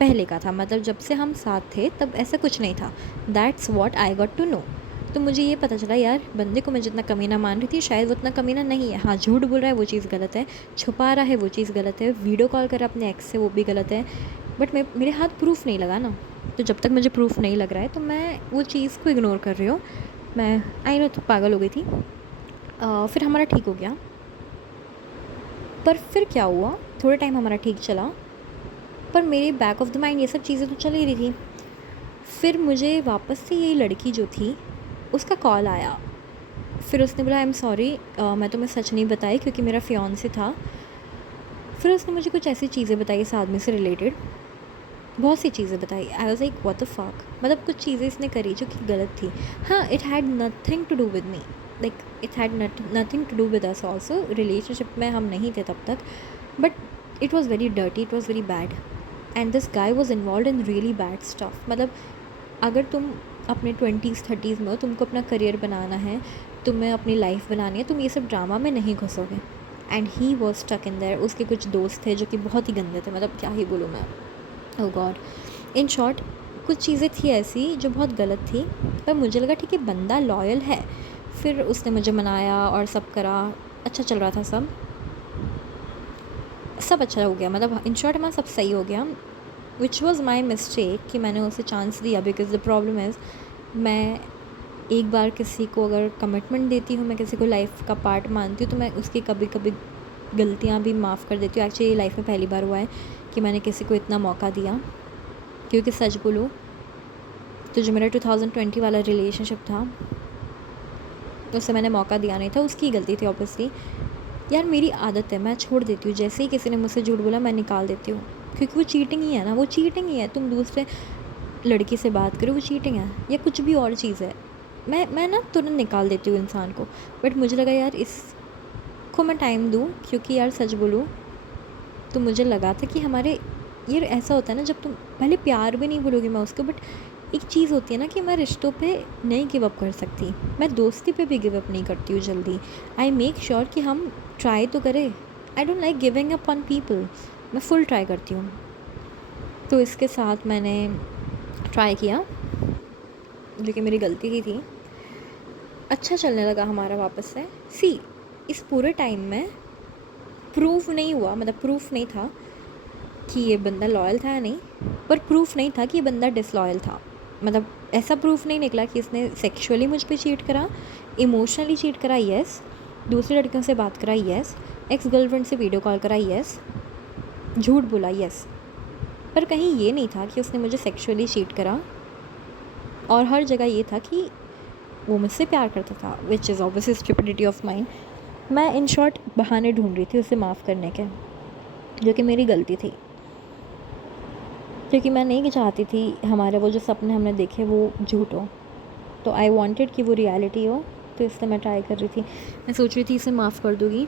पहले का था, मतलब जब से हम साथ थे तब ऐसा कुछ नहीं था। That's what I got to know. तो मुझे ये पता चला यार बंदे को मैं जितना कमीना मान रही थी शायद वो उतना कमीना नहीं है। हाँ झूठ बोल रहा है वो चीज़ गलत है, छुपा रहा है वो चीज़ गलत है, वीडियो कॉल कर रहा है अपने एक्स से वो भी गलत है, बट मेरे हाथ प्रूफ नहीं लगा ना। तो जब तक मुझे प्रूफ नहीं लग रहा है तो मैं वो चीज़ को इग्नोर कर रही हूँ। मैं आई नो तो पागल हो गई थी। फिर हमारा ठीक हो गया, पर फिर क्या हुआ, थोड़े टाइम हमारा ठीक चला, पर मेरे बैक ऑफ द माइंड ये सब चीज़ें तो चल ही रही थी। फिर मुझे वापस से ये लड़की जो थी उसका कॉल आया। फिर उसने बोला आई एम सॉरी, मैं तुम्हें सच नहीं बताई क्योंकि मेरा फियांसे था। फिर उसने मुझे कुछ ऐसी चीज़ें बताई इस आदमी से रिलेटेड, बहुत सी चीज़ें बताई। आई was like what the fuck, मतलब कुछ चीज़ें इसने करी जो कि गलत थी। हाँ, it had nothing to do with me, like it had nothing to do with us also, relationship में हम नहीं थे तब तक, but it was very dirty, it was very bad and this guy was involve in really bad stuff. मतलब अगर तुम अपने 20s 30s में हो, तुमको अपना करियर बनाना है, तुम्हें अपनी लाइफ बनानी है, तुम ये सब ड्रामा में नहीं घुसोगे। And he was stuck in there. उसके कुछ दोस्त थे जो कि बहुत ही गंदे थे, मतलब क्या ही बोलूँ मैं, ओह गॉड। इन शॉर्ट कुछ चीज़ें थी ऐसी जो बहुत गलत थी, पर मुझे लगा ठीक है बंदा लॉयल है। फिर उसने मुझे मनाया और सब करा, अच्छा चल रहा था सब अच्छा हो गया, मतलब इन शॉर्ट हमारा सब सही हो गया। विच वॉज़ माई मिस्टेक कि मैंने उसे चांस दिया, बिकॉज द प्रॉब्लम इज़ मैं एक बार किसी को अगर कमिटमेंट देती हूँ, मैं किसी को लाइफ का पार्ट मानती हूँ, तो मैं उसकी कभी कभी गलतियाँ भी माफ़ कर देती हूँ। एक्चुअली ये लाइफ में पहली बार हुआ है कि मैंने किसी को इतना मौका दिया, क्योंकि सच बोलूँ तो जो मेरा 2020 वाला रिलेशनशिप था उससे मैंने मौका दिया नहीं था, उसकी गलती थी ऑब्वियसली। यार मेरी आदत है, मैं छोड़ देती हूँ, जैसे ही किसी ने मुझसे झूठ बोला मैं निकाल देती हूँ, क्योंकि वो चीटिंग ही है ना, वो चीटिंग ही है। तुम दूसरे लड़की से बात करो वो चीटिंग है, या कुछ भी और चीज़ है। मैं ना तुरंत निकाल देती हूँ इंसान को, बट मुझे लगा यार इसको मैं टाइम दूँ, क्योंकि यार सच बोलूँ तो मुझे लगा था कि हमारे यार ऐसा होता है ना, जब तुम पहले प्यार भी नहीं बोलोगी मैं उसको, बट एक चीज़ होती है ना कि मैं रिश्तों पे नहीं गिव अप कर सकती, मैं दोस्ती पे भी गिव अप नहीं करती हूँ जल्दी। आई मेक श्योर कि हम ट्राई तो करें। आई don't like giving up on people, मैं फुल ट्राई करती हूँ। तो इसके साथ मैंने ट्राई किया, लेकिन मेरी गलती ही थी। अच्छा चलने लगा हमारा वापस से। सी इस पूरे टाइम में प्रूफ नहीं हुआ, मतलब प्रूफ नहीं था कि ये बंदा लॉयल था या नहीं, पर प्रूफ नहीं था कि ये बंदा डिसलॉयल था। मतलब ऐसा प्रूफ नहीं निकला कि इसने सेक्सुअली मुझ पे चीट करा, इमोशनली चीट करा, येस, दूसरी लड़कियों से बात करा, येस, एक्स गर्लफ्रेंड से वीडियो कॉल करा, येस, झूठ बोला, येस, पर कहीं ये नहीं था कि उसने मुझे सेक्सुअली चीट करा। और हर जगह ये था कि वो मुझसे प्यार करता था, which is obviously stupidity of mind. मैं इन शॉर्ट बहाने ढूंढ रही थी उसे माफ़ करने के, जो कि मेरी गलती थी, क्योंकि मैं नहीं चाहती थी हमारे वो जो सपने हमने देखे वो झूठ हो। तो आई वांटेड कि वो रियलिटी हो, तो इसलिए मैं ट्राई कर रही थी। मैं सोच रही थी इसे माफ़ कर दूँगी,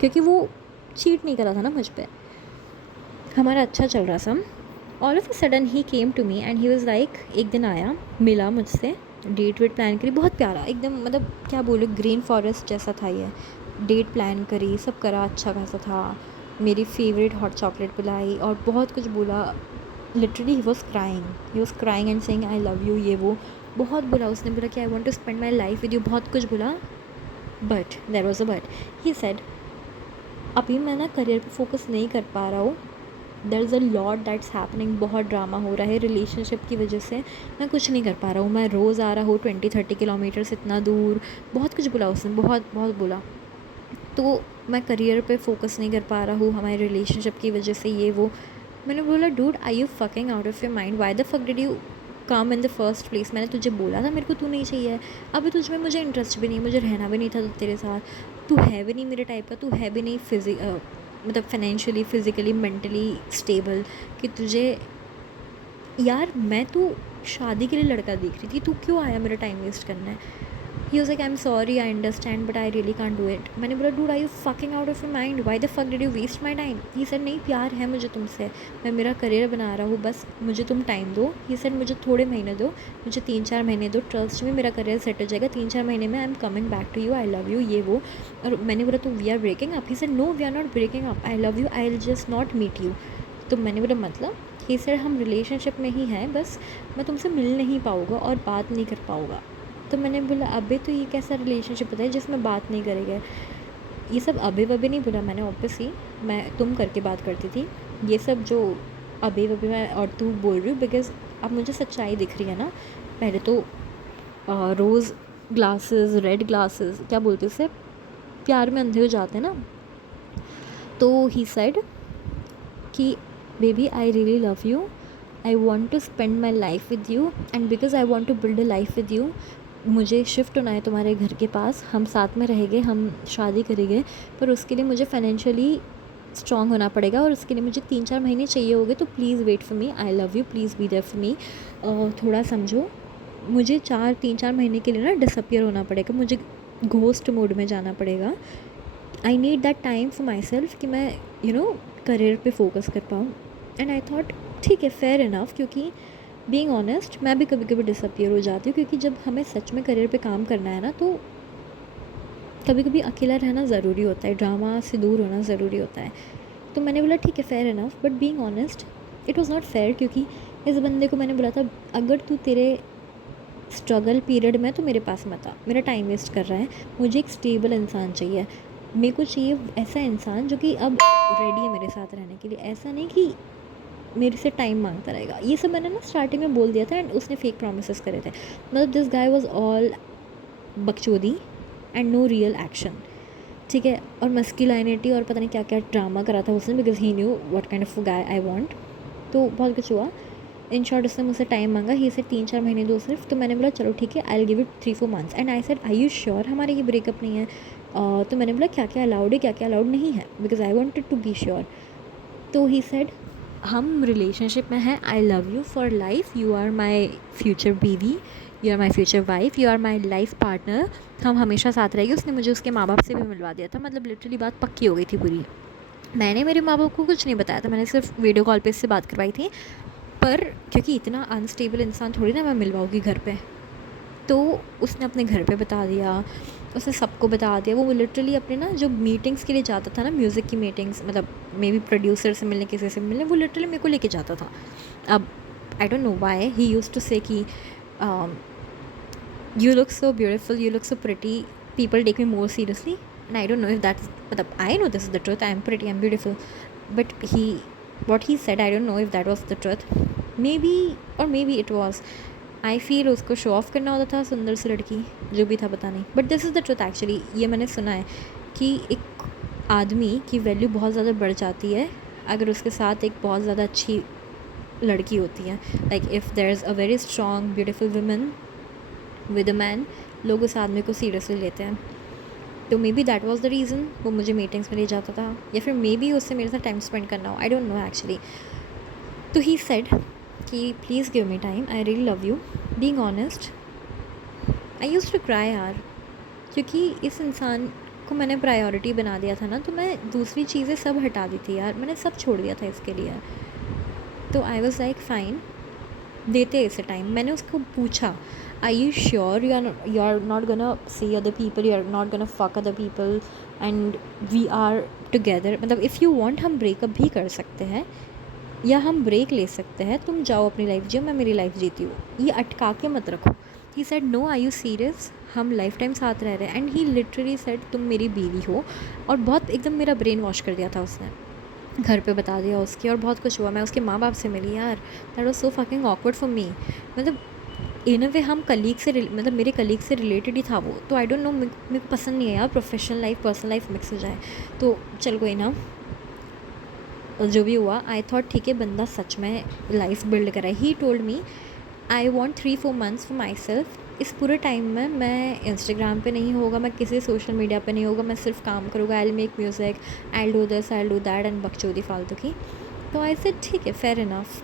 क्योंकि वो चीट नहीं करा था ना मुझ पे, हमारा अच्छा चल रहा था। All of a sudden he came to me and he was like, एक दिन आया, मिला मुझसे, डेट वेट प्लान करी, बहुत प्यारा एकदम, मतलब क्या बोलूँ, ग्रीन फॉरेस्ट जैसा था ये। डेट प्लान करी, सब करा, अच्छा खासा था, मेरी फेवरेट हॉट चॉकलेट पिलाई और बहुत कुछ बोला। Literally he was crying and saying I love you, ये वो बहुत बोला। उसने बोला कि I want to spend my life with you, बहुत कुछ बोला। But there was a but. He said अभी मैं ना करियर पे फोकस नहीं कर पा रहा हूँ, there is a lot that's happening, बहुत ड्रामा हो रहा है रिलेशनशिप की वजह से, मैं कुछ नहीं कर पा रहा हूँ, मैं रोज़ आ रहा हूँ 20-30 किलोमीटर्स इतना दूर, बहुत कुछ बोला उसने, बहुत बहुत बोला। तो मैं करियर पे फोकस नहीं कर पा रहा हूँ हमारे रिलेशनशिप की वजह से, ये वो। मैंने बोला dude I you fucking out of your mind, Y the fuck did you come in the first place. मैंने तुझे बोला था मेरे को तू नहीं चाहिए, अभी तुझ में मुझे इंटरेस्ट भी नहीं, मुझे रहना भी नहीं था तेरे साथ, तू है भी नहीं मेरे टाइप का, तू है भी नहीं मतलब फाइनेंशियली, फिज़िकली, मेंटली स्टेबल, कि तुझे यार मैं तो शादी के लिए लड़का देख रही थी, तू क्यों आया मेरा टाइम वेस्ट करना है। He was like I am sorry, I understand but I really can't do it. मैंने बोला dude are you fucking out of your mind, why the fuck did you waste my time. He said नहीं, प्यार है मुझे तुमसे, मैं मेरा career बना रहा हूँ, बस मुझे तुम टाइम दो। ही सेड मुझे थोड़े महीने दो, मुझे 3-4 महीने दो, ट्रस्ट में मेरा करियर सेट हो जाएगा, 3-4 महीने में I am coming back to you, I love you, ये वो। और मैंने बोला तो we are breaking up. He said no we are not breaking up, I love you, I will just not meet you. तो मैंने बोला मतलब। ही सेड हम रिलेशनशिप में ही हैं, बस मैं तुमसे मिल नहीं पाऊँगा और बात नहीं कर पाऊँगा। तो मैंने बोला अबे तो ये कैसा रिलेशनशिप होता है जिसमें बात नहीं करेंगे। ये सब अबे वबे नहीं बोला मैंने, ऑब्वियसली मैं तुम करके बात करती थी। ये सब जो अबे वबे मैं और तू बोल रही हूँ, बिकॉज़ अब मुझे सच्चाई दिख रही है ना। पहले तो रोज़ ग्लासेस, रेड ग्लासेस, क्या बोलते हैं उसे, 'प्यार में अंधे हो जाते हैं ना। तो he said, 'I am sorry, I understand but I really can't do it. मैंने बोला मतलब ही सेड, 'अभी मैं ना करियर पे फोकस नहीं कर पा रहा हूँ, there is a lot that's happening, बहुत ड्रामा हो रहा है रिलेशनशिप की वजह से, मैं कुछ नहीं कर पा रहा हूँ, मैं रोज़ आ रहा हूँ 20-30 किलोमीटर्स इतना दूर, बहुत कुछ बोला उसने, बहुत बोला। तो कि baby I really love you, I want to spend my life with you and because I want to build a life with you, मुझे शिफ्ट होना है तुम्हारे घर के पास, हम साथ में रहेंगे, हम शादी करेंगे, पर उसके लिए मुझे फाइनेंशियली स्ट्रॉन्ग होना पड़ेगा और उसके लिए मुझे 3-4 महीने चाहिए होंगे, तो please wait for me, I love you, please be there for me. थोड़ा समझो, मुझे 3-4 महीने के लिए ना डिसअपियर होना पड़ेगा, मुझे घोस्ट मोड में जाना पड़ेगा। I need that time for my self कि मैं करियर पे फोकस कर पाऊँ। एंड आई थॉट ठीक है, फेयर इनफ, क्योंकि बीइंग ऑनेस्ट मैं भी कभी कभी डिसअपियर हो जाती हूँ, क्योंकि जब हमें सच में करियर पे काम करना है ना, तो कभी कभी अकेला रहना ज़रूरी होता है, ड्रामा से दूर होना ज़रूरी होता है। तो मैंने बोला ठीक है, fair enough, but being honest it was not fair, क्योंकि इस बंदे को मैंने बोला था अगर तू तेरे स्ट्रगल पीरियड में तो मेरे पास मत आ, मेरा टाइम वेस्ट कर रहा है, मुझे एक स्टेबल इंसान चाहिए, मेरे को चाहिए ऐसा इंसान जो कि अब रेडी है मेरे साथ रहने के लिए, ऐसा नहीं कि मेरे से टाइम मांगता रहेगा। ये सब मैंने ना स्टार्टिंग में बोल दिया था एंड उसने फेक प्रोमिस करे थे, मतलब दिस गाय वॉज ऑल बकचोदी एंड नो रियल एक्शन, ठीक है। और मस्कुलिनिटी और पता नहीं क्या क्या ड्रामा करा था उसने, because he knew what kind of guy I want. तो बहुत कुछ हुआ। इन शॉर्ट उसने मुझसे टाइम मांगा, ही से 3-4 महीने दो सिर्फ। तो मैंने बोला चलो ठीक है, आई will give it 3-4 months and I said I you sure हमारा ये ब्रेकअप नहीं है। तो मैंने बोला क्या क्या अलाउड है, क्या क्या अलाउड नहीं है, because I wanted to be sure. तो ही सेड हम रिलेशनशिप में हैं, I love you for life, you are my future बीवी, you are my future wife, you are my life partner, हम हमेशा साथ रहेंगे। उसने मुझे उसके माँ बाप से भी मिलवा दिया था, मतलब लिटरली बात पक्की हो गई थी पूरी। मैंने मेरे माँ बाप को कुछ नहीं बताया था, मैंने सिर्फ वीडियो कॉल पे इससे बात करवाई थी, पर क्योंकि इतना अनस्टेबल इंसान थोड़ी ना मैं मिलवाऊँगी घर पे, तो उसने अपने घर पे बता दिया, उसने सबको बता दिया। वो लिटरली अपने ना जो मीटिंग्स के लिए जाता था ना, म्यूज़िक की मीटिंग्स, मतलब मे बी प्रोड्यूसर से मिलने, किसी से मिलने, वो लिटरली मेरे को लेके जाता था। अब I don't know why he used to say कि you look so beautiful, you look so pretty, people take me more seriously, and I don't know if that's, मतलब I know this is the truth, I am pretty, I am beautiful, but he what he said, I don't know if that was the truth, maybe or maybe it was, I feel उसको show off करना होता था, सुंदर सी लड़की जो भी था पता नहीं, but this is the truth actually. ये मैंने सुना है कि एक आदमी की वैल्यू बहुत ज़्यादा बढ़ जाती है अगर उसके साथ एक बहुत ज़्यादा अच्छी लड़की होती है, like if there is a very strong beautiful woman with a man, लोग उस आदमी को सीरियसली लेते हैं। तो maybe that was the reason वो मुझे मीटिंग्स में ले जाता था, या फिर मे बी उससे मेरे साथ टाइम स्पेंड करना हो, आई डोंट नो एक्चुअली। तो ही सेड कि please give me time, I really love you. Being honest I used to cry यार, क्योंकि इस इंसान को मैंने प्रायोरिटी बना दिया था ना, तो मैं दूसरी चीज़ें सब हटा दी थी यार, मैंने सब छोड़ दिया था इसके लिए। तो आई वॉज लाइक फाइन, देते इसे टाइम। मैंने उसको पूछा I you sure you are not gonna see other people, you are not gonna fuck other people and we are together, मतलब इफ़ यू वांट हम ब्रेकअप भी कर सकते हैं या हम ब्रेक ले सकते हैं, तुम जाओ अपनी लाइफ जियो, मैं मेरी लाइफ जीती हूँ, ये अटका के मत रखो। He said no, are you serious, हम लाइफ टाइम साथ रह रहे हैं, एंड ही लिटरली सेड तुम मेरी बीवी हो। और बहुत एकदम मेरा ब्रेन वॉश कर दिया था उसने, घर पे बता दिया उसके, और बहुत कुछ हुआ। मैं उसके माँ बाप से मिली यार, that was so fucking awkward for me, मतलब इन अ वे हम कलीग से मतलब मेरे कलीग से रिलेटेड ही था वो। तो आई डोंट नो, मेरे को पसंद नहीं है यार professional life personal life mix हो जाए। तो चल कोई ना, जो भी हुआ आई थॉट ठीक है बंदा सच में लाइफ बिल्ड करा है। ही told me I want 3-4 months for my self, इस पूरे टाइम में मैं इंस्टाग्राम पे नहीं होगा, मैं किसी सोशल मीडिया पे नहीं होगा, मैं सिर्फ काम करूँगा, I will make music, I will do this, I will do that, and बकचोदी फालतू की। तो आई सेड ठीक है, फेयर इनफ,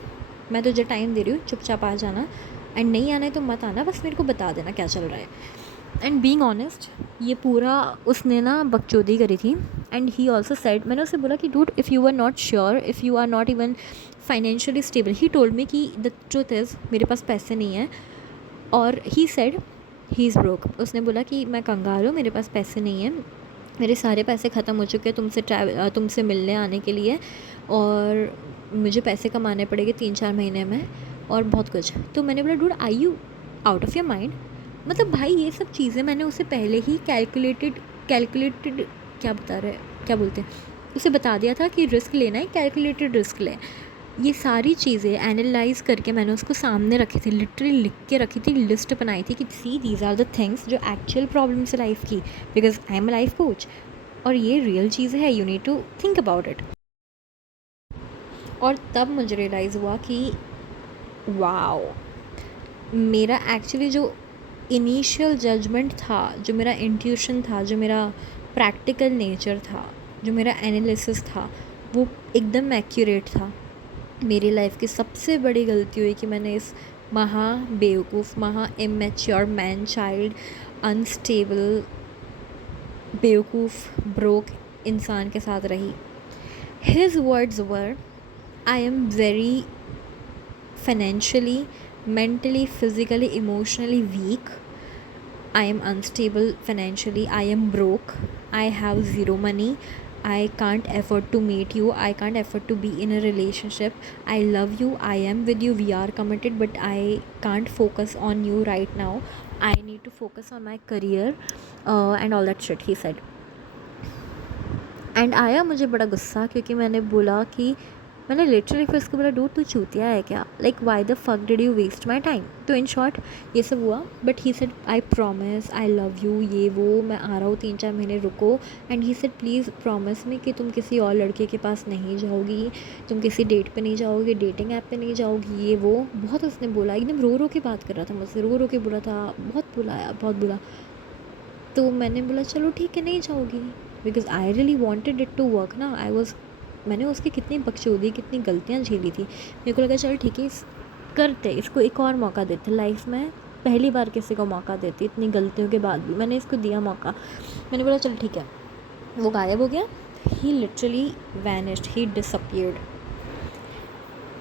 मैं तुझे टाइम दे रही हूँ, चुपचाप आ जाना, एंड नहीं आना है तो मत आना, बस मेरे को बता देना क्या चल रहा है। एंड बीइंग ऑनेस्ट ये पूरा उसने ना बकचोदी करी थी। एंड ही ऑल्सो सेड, मैंने उसे बोला कि dude if you are not sure, if you are not even financially stable, he told me कि द ट्रूथ इज़ मेरे पास पैसे नहीं हैं, और ही सेड ही इज़ ब्रोक। उसने बोला कि मैं कंगाल हूँ, मेरे पास पैसे नहीं हैं, मेरे सारे पैसे ख़त्म हो चुके हैं तुमसे मिलने आने के लिए, और मुझे पैसे कमाने पड़ेंगे 3-4 महीने में, और बहुत कुछ। तो मैंने बोला dude I you out of your mind, मतलब भाई ये सब चीज़ें मैंने उसे पहले ही कैलकुलेटेड क्या बोलते हैं, उसे बता दिया था कि रिस्क लेना है, कैलकुलेटेड रिस्क लें। ये सारी चीज़ें एनालाइज करके मैंने उसको सामने रखी थी, लिटरली लिख के रखी थी, लिस्ट बनाई थी कि see these are the things जो एक्चुअल प्रॉब्लम्स है लाइफ की, because I am a life coach, और ये रियल चीज़ है, you need to think about it. और तब मुझे रियलाइज़ हुआ कि वाओ, मेरा एक्चुअली जो इनिशियल जजमेंट था, जो मेरा इंट्यूशन था, जो मेरा प्रैक्टिकल नेचर था, जो मेरा एनालिसिस था, वो एकदम एक्यूरेट था। मेरी लाइफ की सबसे बड़ी गलती हुई कि मैंने इस महा बेवकूफ़, महा इमेच्योर मैन चाइल्ड, अनस्टेबल, बेवकूफ़, ब्रोक इंसान के साथ रही। His words were, I am very financially, mentally, physically, emotionally weak. I am unstable financially. I am broke. I have zero money. I can't afford to meet you. I can't afford to be in a relationship. I love you. I am with you. We are committed, but I can't focus on you right now. I need to focus on my career and all that shit, he said. And आया मुझे बड़ा गुस्सा, क्योंकि मैंने literally फिर उसको बोला, dude तू चूतिया है क्या, like why the fuck did you waste my time. तो इन शॉर्ट ये सब हुआ, but he said I promise, I love you, ये वो, मैं आ रहा हूँ 3-4 महीने, रुको। And he said please promise me कि तुम किसी और लड़के के पास नहीं जाओगी, तुम किसी डेट पे नहीं जाओगी, डेटिंग ऐप पे नहीं जाओगी, ये वो बहुत उसने बोला, एकदम रो रो के बात कर रहा था मुझसे, रो रो के बोला था, बहुत बुला यार, बहुत बुला। तो मैंने बोला चलो ठीक है, नहीं जाओगी, because I really wanted it to work ना। मैंने उसकी कितनी बकचोदी, कितनी गलतियाँ झेली थी, मेरे को लगा चल ठीक है, करते इसको एक और मौका देते, लाइफ में पहली बार किसी को मौका देती, इतनी गलतियों के बाद भी मैंने इसको दिया मौका। मैंने बोला चल ठीक है, वो गायब हो गया, he literally vanished, he disappeared.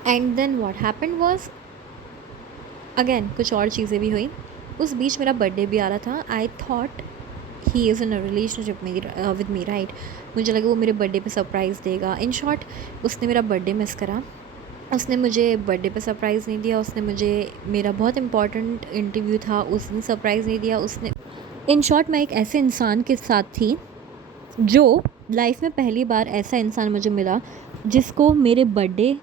And then what happened was, again कुछ और चीज़ें भी हुई। उस बीच मेरा बर्थडे भी आ रहा था। I thought he is in a relationship with me, right. मुझे लगा वो मेरे बर्थडे पे सरप्राइज़ देगा। इन शॉर्ट उसने मेरा बर्थडे मिस करा, उसने मुझे बर्थडे पे सरप्राइज़ नहीं दिया, उसने मुझे, मेरा बहुत इंपॉर्टेंट इंटरव्यू था उस दिन सरप्राइज़ नहीं दिया उसने। इन शॉर्ट मैं एक ऐसे इंसान के साथ थी जो लाइफ में पहली बार ऐसा इंसान मुझे मिला जिसको मेरे बर्थडे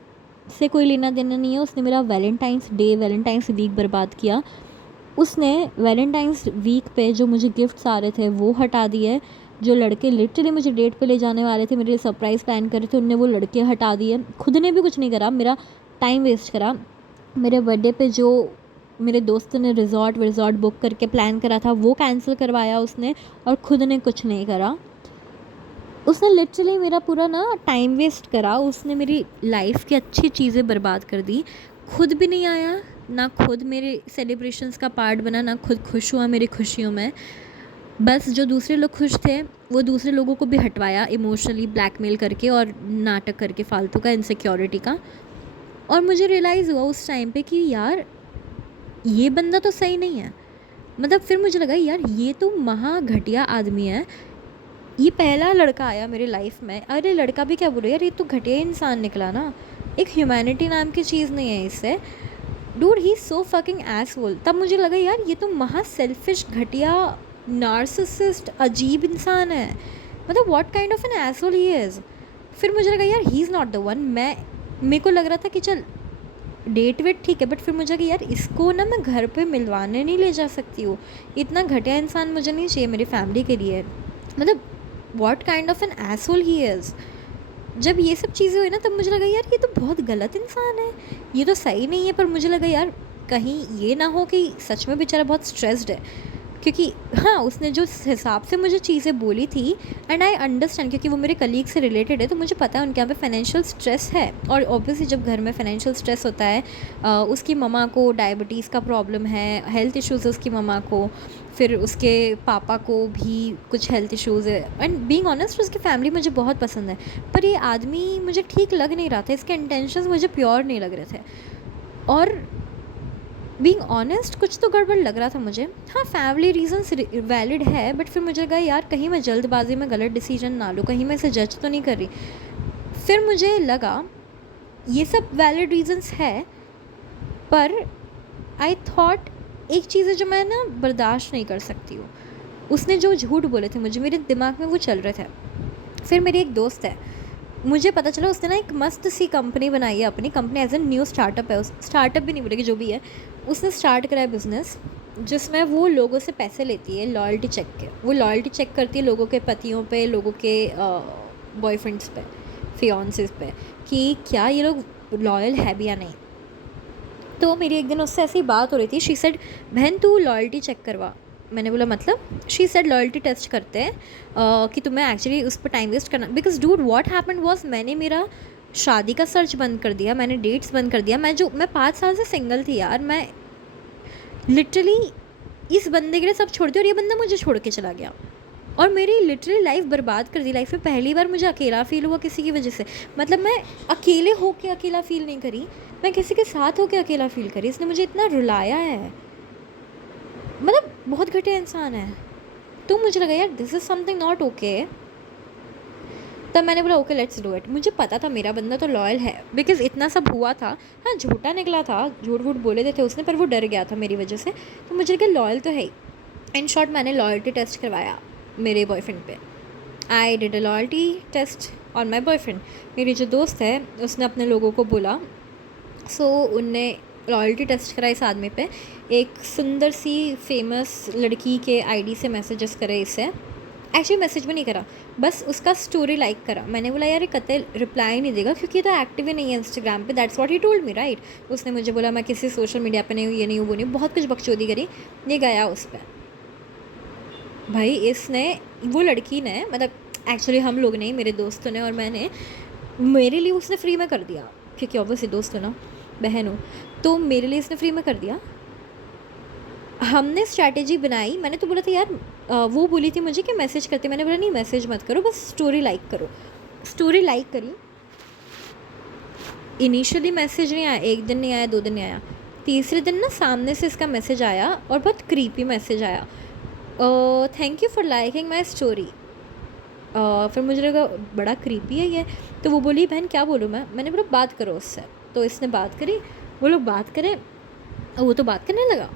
से कोई लेना देना नहीं है। उसने मेरा वैलेंटाइंस वीक बर्बाद किया। उसने वैलेंटाइंस वीक पे जो मुझे गिफ्ट्स आ रहे थे वो हटा दिए, जो लड़के लिटरली मुझे डेट पे ले जाने वाले थे, मेरे लिए सरप्राइज़ प्लान कर रहे थे, उनने वो लड़के हटा दिए। खुद ने भी कुछ नहीं करा, मेरा टाइम वेस्ट करा। मेरे बर्थडे पे जो मेरे दोस्त ने रिजॉर्ट बुक करके प्लान करा था वो कैंसिल करवाया उसने, और खुद ने कुछ नहीं करा। उसने लिटरली मेरा पूरा ना टाइम वेस्ट करा, उसने मेरी लाइफ की अच्छी चीज़ें बर्बाद कर दी। खुद भी नहीं आया, ना खुद मेरे सेलिब्रेशंस का पार्ट बना, ना खुद खुश हुआ मेरी खुशियों में। बस जो दूसरे लोग खुश थे वो दूसरे लोगों को भी हटवाया इमोशनली ब्लैकमेल करके और नाटक करके फालतू का, इनसिक्योरिटी का। और मुझे रियलाइज़ हुआ उस टाइम पे कि यार ये बंदा तो सही नहीं है। मतलब फिर मुझे लगा यार ये तो महा घटिया आदमी है। ये पहला लड़का आया मेरी लाइफ में, अरे लड़का भी क्या बोले यार, ये तो घटिया इंसान निकला ना, एक ह्यूमैनिटी नाम की चीज़ नहीं है इससे। Dude he so fucking asshole. तब मुझे लगा यार ये तो महा सेल्फिश, घटिया, नार्सिसिस्ट, अजीब इंसान है। मतलब what kind of an asshole he is. फिर मुझे लगा यार he is not the one. मेरे को लग रहा था कि चल डेट वेट ठीक है, बट फिर मुझे लगा यार इसको ना मैं घर पे मिलवाने नहीं ले जा सकती हूँ, इतना घटिया इंसान मुझे नहीं चाहिए मेरी फैमिली के लिए। मतलब what kind of an asshole he is. जब ये सब चीज़ें हुई ना तब मुझे लगा यार ये तो बहुत गलत इंसान है, ये तो सही नहीं है। पर मुझे लगा यार कहीं ये ना हो कि सच में बेचारा बहुत स्ट्रेस्ड है, क्योंकि हाँ उसने जो हिसाब से मुझे चीज़ें बोली थी, एंड आई अंडरस्टैंड, क्योंकि वो मेरे कलीग से रिलेटेड है तो मुझे पता है उनके यहाँ पे फाइनेंशियल स्ट्रेस है। और ऑब्वियसली जब घर में फाइनेंशियल स्ट्रेस होता है, उसकी ममा को डायबिटीज़ का प्रॉब्लम है, हेल्थ इश्यूज़ है उसकी ममा को, फिर उसके पापा को भी कुछ हेल्थ इश्यूज़ है। एंड बीइंग ऑनेस्ट उसकी फैमिली मुझे बहुत पसंद है, पर ये आदमी मुझे ठीक लग नहीं रहा था, इसके इंटेंशंस मुझे प्योर नहीं लग रहे थे। और बीइंग ऑनेस्ट कुछ तो गड़बड़ लग रहा था मुझे। हाँ फैमिली रीजंस वैलिड है, बट फिर मुझे लगा यार कहीं मैं जल्दबाजी में गलत डिसीजन ना लूँ, कहीं मैं इसे जज तो नहीं कर रही। फिर मुझे लगा ये सब वैलिड रीजंस है, पर आई थॉट एक चीज़ है जो मैं ना बर्दाश्त नहीं कर सकती हूँ। उसने जो झूठ बोले थे मुझे, मेरे दिमाग में वो चल रहे थे। फिर मेरी एक दोस्त है, मुझे पता चला उसने ना एक मस्त सी कंपनी बनाई है, अपनी company as a new startup है, उस स्टार्टअप भी नहीं बोलेगी जो भी है, उसने स्टार्ट करा है बिज़नेस जिसमें वो लोगों से पैसे लेती है लॉयल्टी चेक के। वो लॉयल्टी चेक करती है लोगों के पतियों पे, लोगों के बॉयफ्रेंड्स पे। फियांसेस पे कि क्या ये लोग लॉयल है भी या नहीं। तो मेरी एक दिन उससे ऐसी बात हो रही थी। शी सेड बहन तू लॉयल्टी चेक करवा। मैंने बोला मतलब? शी सेड लॉयल्टी टेस्ट करते हैं कि तुम्हें एक्चुअली उस पर टाइम वेस्ट करना। Because dude what happened was मैंने मेरा शादी का सर्च बंद कर दिया, मैंने डेट्स बंद कर दिया। मैं 5 साल से सिंगल थी यार। मैं लिटरली इस बंदे के लिए सब छोड़ दी और ये बंदा मुझे छोड़ के चला गया और मेरी लिटरली लाइफ बर्बाद कर दी। लाइफ में पहली बार मुझे अकेला फील हुआ किसी की वजह से। मतलब मैं अकेले होके अकेला फील नहीं करी, मैं किसी के साथ होके अकेला फील करी। इसने मुझे इतना रुलाया है, मतलब बहुत घटिया इंसान है। तो मुझे लगा यार this is something not okay. तब मैंने बोला ओके लेट्स डू इट। मुझे पता था मेरा बंदा तो लॉयल है बिकॉज इतना सब हुआ था। हाँ झूठा निकला था, झूठ वूठ बोले थे उसने, पर वो डर गया था मेरी वजह से। तो मुझे लगा लॉयल तो है ही। इन शॉर्ट मैंने लॉयल्टी टेस्ट करवाया मेरे बॉयफ्रेंड पे। I did a loyalty test on my boyfriend. मेरी जो दोस्त है उसने अपने लोगों को बोला, सो उनने लॉयल्टी टेस्ट करा इस आदमी पे। एक सुंदर सी फेमस लड़की के आईडी से मैसेजेस करे इसे। एक्चुअली मैसेज भी नहीं करा, बस उसका स्टोरी लाइक करा। मैंने बोला यार ये कतई रिप्लाई नहीं देगा क्योंकि ये तो एक्टिव ही नहीं है इंस्टाग्राम पे। That's what he told me right. उसने मुझे बोला मैं किसी सोशल मीडिया पे नहीं हूँ, ये नहीं हूँ, वो नहीं हूँ, बहुत कुछ बकचोदी करी। ये गया उस पर। भाई इसने, वो लड़की ने, मतलब एक्चुअली हम लोग नहीं, मेरे दोस्तों ने और मैंने, मेरे लिए उसने फ्री में कर दिया क्योंकि ऑब्वियसली दोस्त हो ना, बहन हो, तो मेरे लिए इसने फ्री में कर दिया। हमने स्ट्रैटेजी बनाई। मैंने तो बोला था यार वो बोली थी मुझे कि मैसेज करते, मैंने बोला नहीं मैसेज मत करो, बस स्टोरी लाइक करो। स्टोरी लाइक करी। इनिशियली मैसेज नहीं आया, एक दिन नहीं आया, 2 दिन नहीं आया। तीसरे दिन ना सामने से इसका मैसेज आया और बहुत क्रीपी मैसेज आया, thank you for liking my story. फिर मुझे लगा बड़ा क्रीपी है ये। तो वो बोली बहन क्या बोलूँ मैंने बोला बात करो उससे। तो इसने बात करी, वो लोग बात करें, वो तो बात करने लगा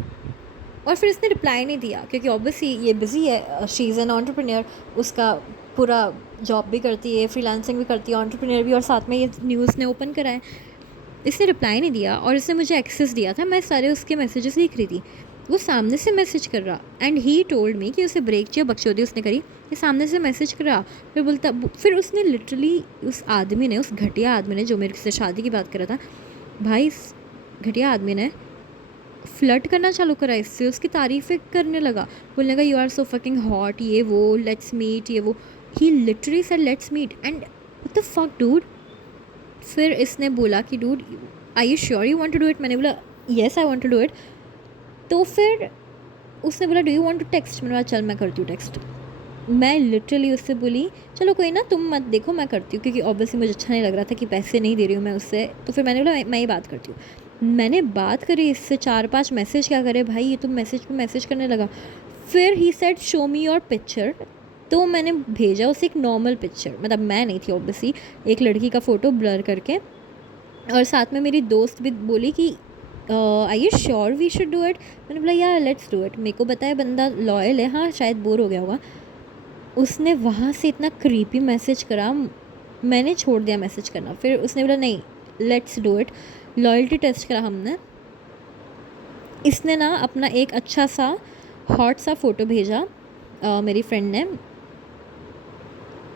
और फिर इसने रिप्लाई नहीं दिया क्योंकि ऑब्वियसली ये बिज़ी है। शी इज़ एन एंटरप्रेन्योर, उसका पूरा जॉब भी करती है, फ्रीलांसिंग भी करती है, एंटरप्रेन्योर भी, और साथ में ये न्यूज़ ने ओपन करा है। इसने रिप्लाई नहीं दिया और इसने मुझे एक्सेस दिया था, मैं सारे उसके मैसेजेस लिख रही थी। वो सामने से मैसेज कर रहा एंड ही टोल्ड मी कि उसे ब्रेक चाहिए, बकचोदी उसने करी, ये सामने से मैसेज कर रहा। फिर बोलता, फिर उसने लिटरली उस आदमी ने, उस घटिया आदमी ने जो मेरे से शादी की बात कर रहा था, भाई इस घटिया आदमी ने फ्लर्ट करना चालू करा इससे, उसकी तारीफ़ें करने लगा, बोलने लगा you are so fucking hot, ये वो, लेट्स मीट, ये वो। He literally said let's meet and what the fuck dude. फिर इसने बोला कि dude are you sure you want to do it. मैंने बोला yes I want to do it. तो फिर उसने बोला do you want to text. मैंने बोला चल मैं करती हूँ टेक्स्ट। मैं लिटरली उससे बोली चलो कोई ना तुम मत देखो मैं करती हूँ, क्योंकि ऑब्वियसली मुझे अच्छा नहीं लग रहा था कि पैसे नहीं दे रही हूँ मैं उससे। तो फिर मैंने बोला मैं ही बात करती हूँ। मैंने बात करी इससे, 4-5 मैसेज क्या करे भाई, ये तो मैसेज पे मैसेज करने लगा। फिर he said show me your picture. तो मैंने भेजा उसे एक नॉर्मल पिक्चर, मतलब मैं नहीं थी ऑब्वियसली, एक लड़की का फ़ोटो ब्लर करके, और साथ में मेरी दोस्त भी बोली कि I you sure we should do it. मैंने बोला यार लेट्स डू इट, मेरे को बताया बंदा लॉयल है, हाँ शायद बोर हो गया होगा। उसने वहाँ से इतना क्रीपी मैसेज करा, मैंने छोड़ दिया मैसेज करना। फिर उसने बोला नहीं let's do it. Loyalty test करा हमने। इसने ना अपना एक अच्छा सा हॉट सा फ़ोटो भेजा मेरी फ्रेंड ने,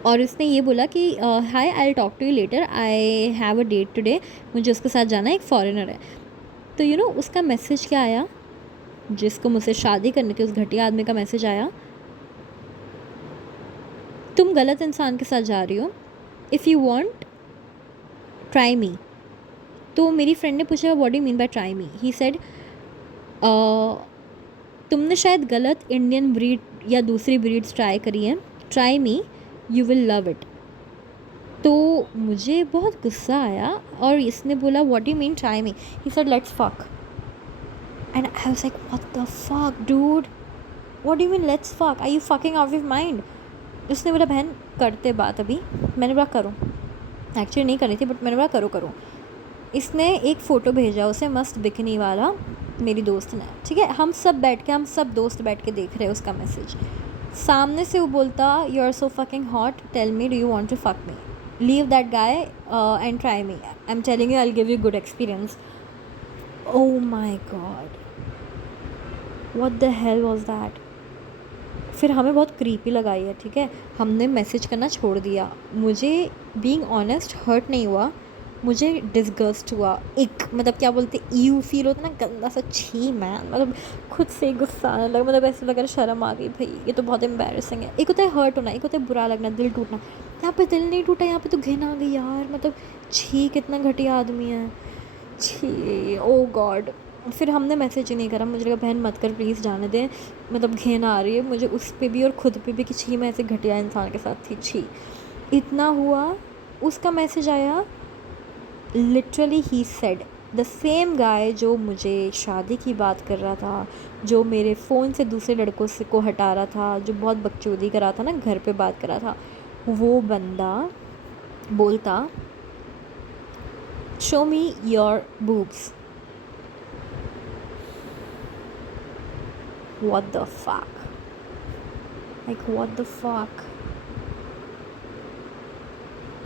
और उसने ये बोला कि hi I will talk to you later, I have a date today, मुझे उसके साथ जाना है, एक फॉरेनर है। तो यू नो उसका मैसेज क्या आया, जिसको मुझसे शादी करनी थी उस घटिया आदमी का मैसेज आया, तुम गलत इंसान के साथ जा रही हो, if you want try me. तो मेरी फ्रेंड ने पूछा what do you mean by try me. He said तुमने शायद गलत इंडियन ब्रीड या दूसरी ब्रीड्स ट्राई करी हैं, try me you will love it. तो मुझे बहुत गुस्सा आया और इसने बोला what do you mean try me. He said let's fuck and I was like what the fuck dude, what do you mean let's fuck, are you fucking out of mind. उसने बोला बहन करते बात अभी। मैंने बोला करो, एक्चुअली नहीं करनी थी बट मैंने बोला करो करो। इसने एक फ़ोटो भेजा उसे मस्त बिकनी वाला, मेरी दोस्त ने, ठीक है, हम सब दोस्त बैठ के देख रहे हैं उसका मैसेज। सामने से वो बोलता you are so fucking hot, tell me do you want to fuck me, leave that guy and try me, I am telling you I will give you good experience. Oh my god, what the hell was that. फिर हमें बहुत creepy लगा ये, ठीक है, हमने message करना छोड़ दिया। मुझे बीइंग ऑनेस्ट हर्ट नहीं हुआ, मुझे डिस्गस्ट हुआ, एक मतलब क्या बोलते यू फील होता ना, गंदा सा, छी मैन, मतलब खुद से गुस्सा आने लगा, मतलब ऐसे लग रहा शर्म आ गई भाई, ये तो बहुत एम्बैरेसिंग है। एक होता है हर्ट होना, एक होता है बुरा लगना, दिल टूटना। यहाँ पे दिल नहीं टूटा, यहाँ पे तो घिन आ गई यार, मतलब छी कितना घटिया आदमी है, छी ओ गॉड। फिर हमने मैसेज ही नहीं करा, मुझे लगा बहन मत कर प्लीज़, जाने दें, मतलब घिन आ रही है मुझे उस पे भी और ख़ुद पे भी कि छी मैं ऐसे घटिया इंसान के साथ थी, छी। इतना हुआ, उसका मैसेज आया, literally he said, the same guy जो मुझे शादी की बात कर रहा था, जो मेरे फ़ोन से दूसरे लड़कों से को हटा रहा था, जो बहुत बकचोदी कर रहा था ना, घर पे बात कर रहा था, वो बंदा बोलता show me your boobs. What the fuck? Like what the fuck?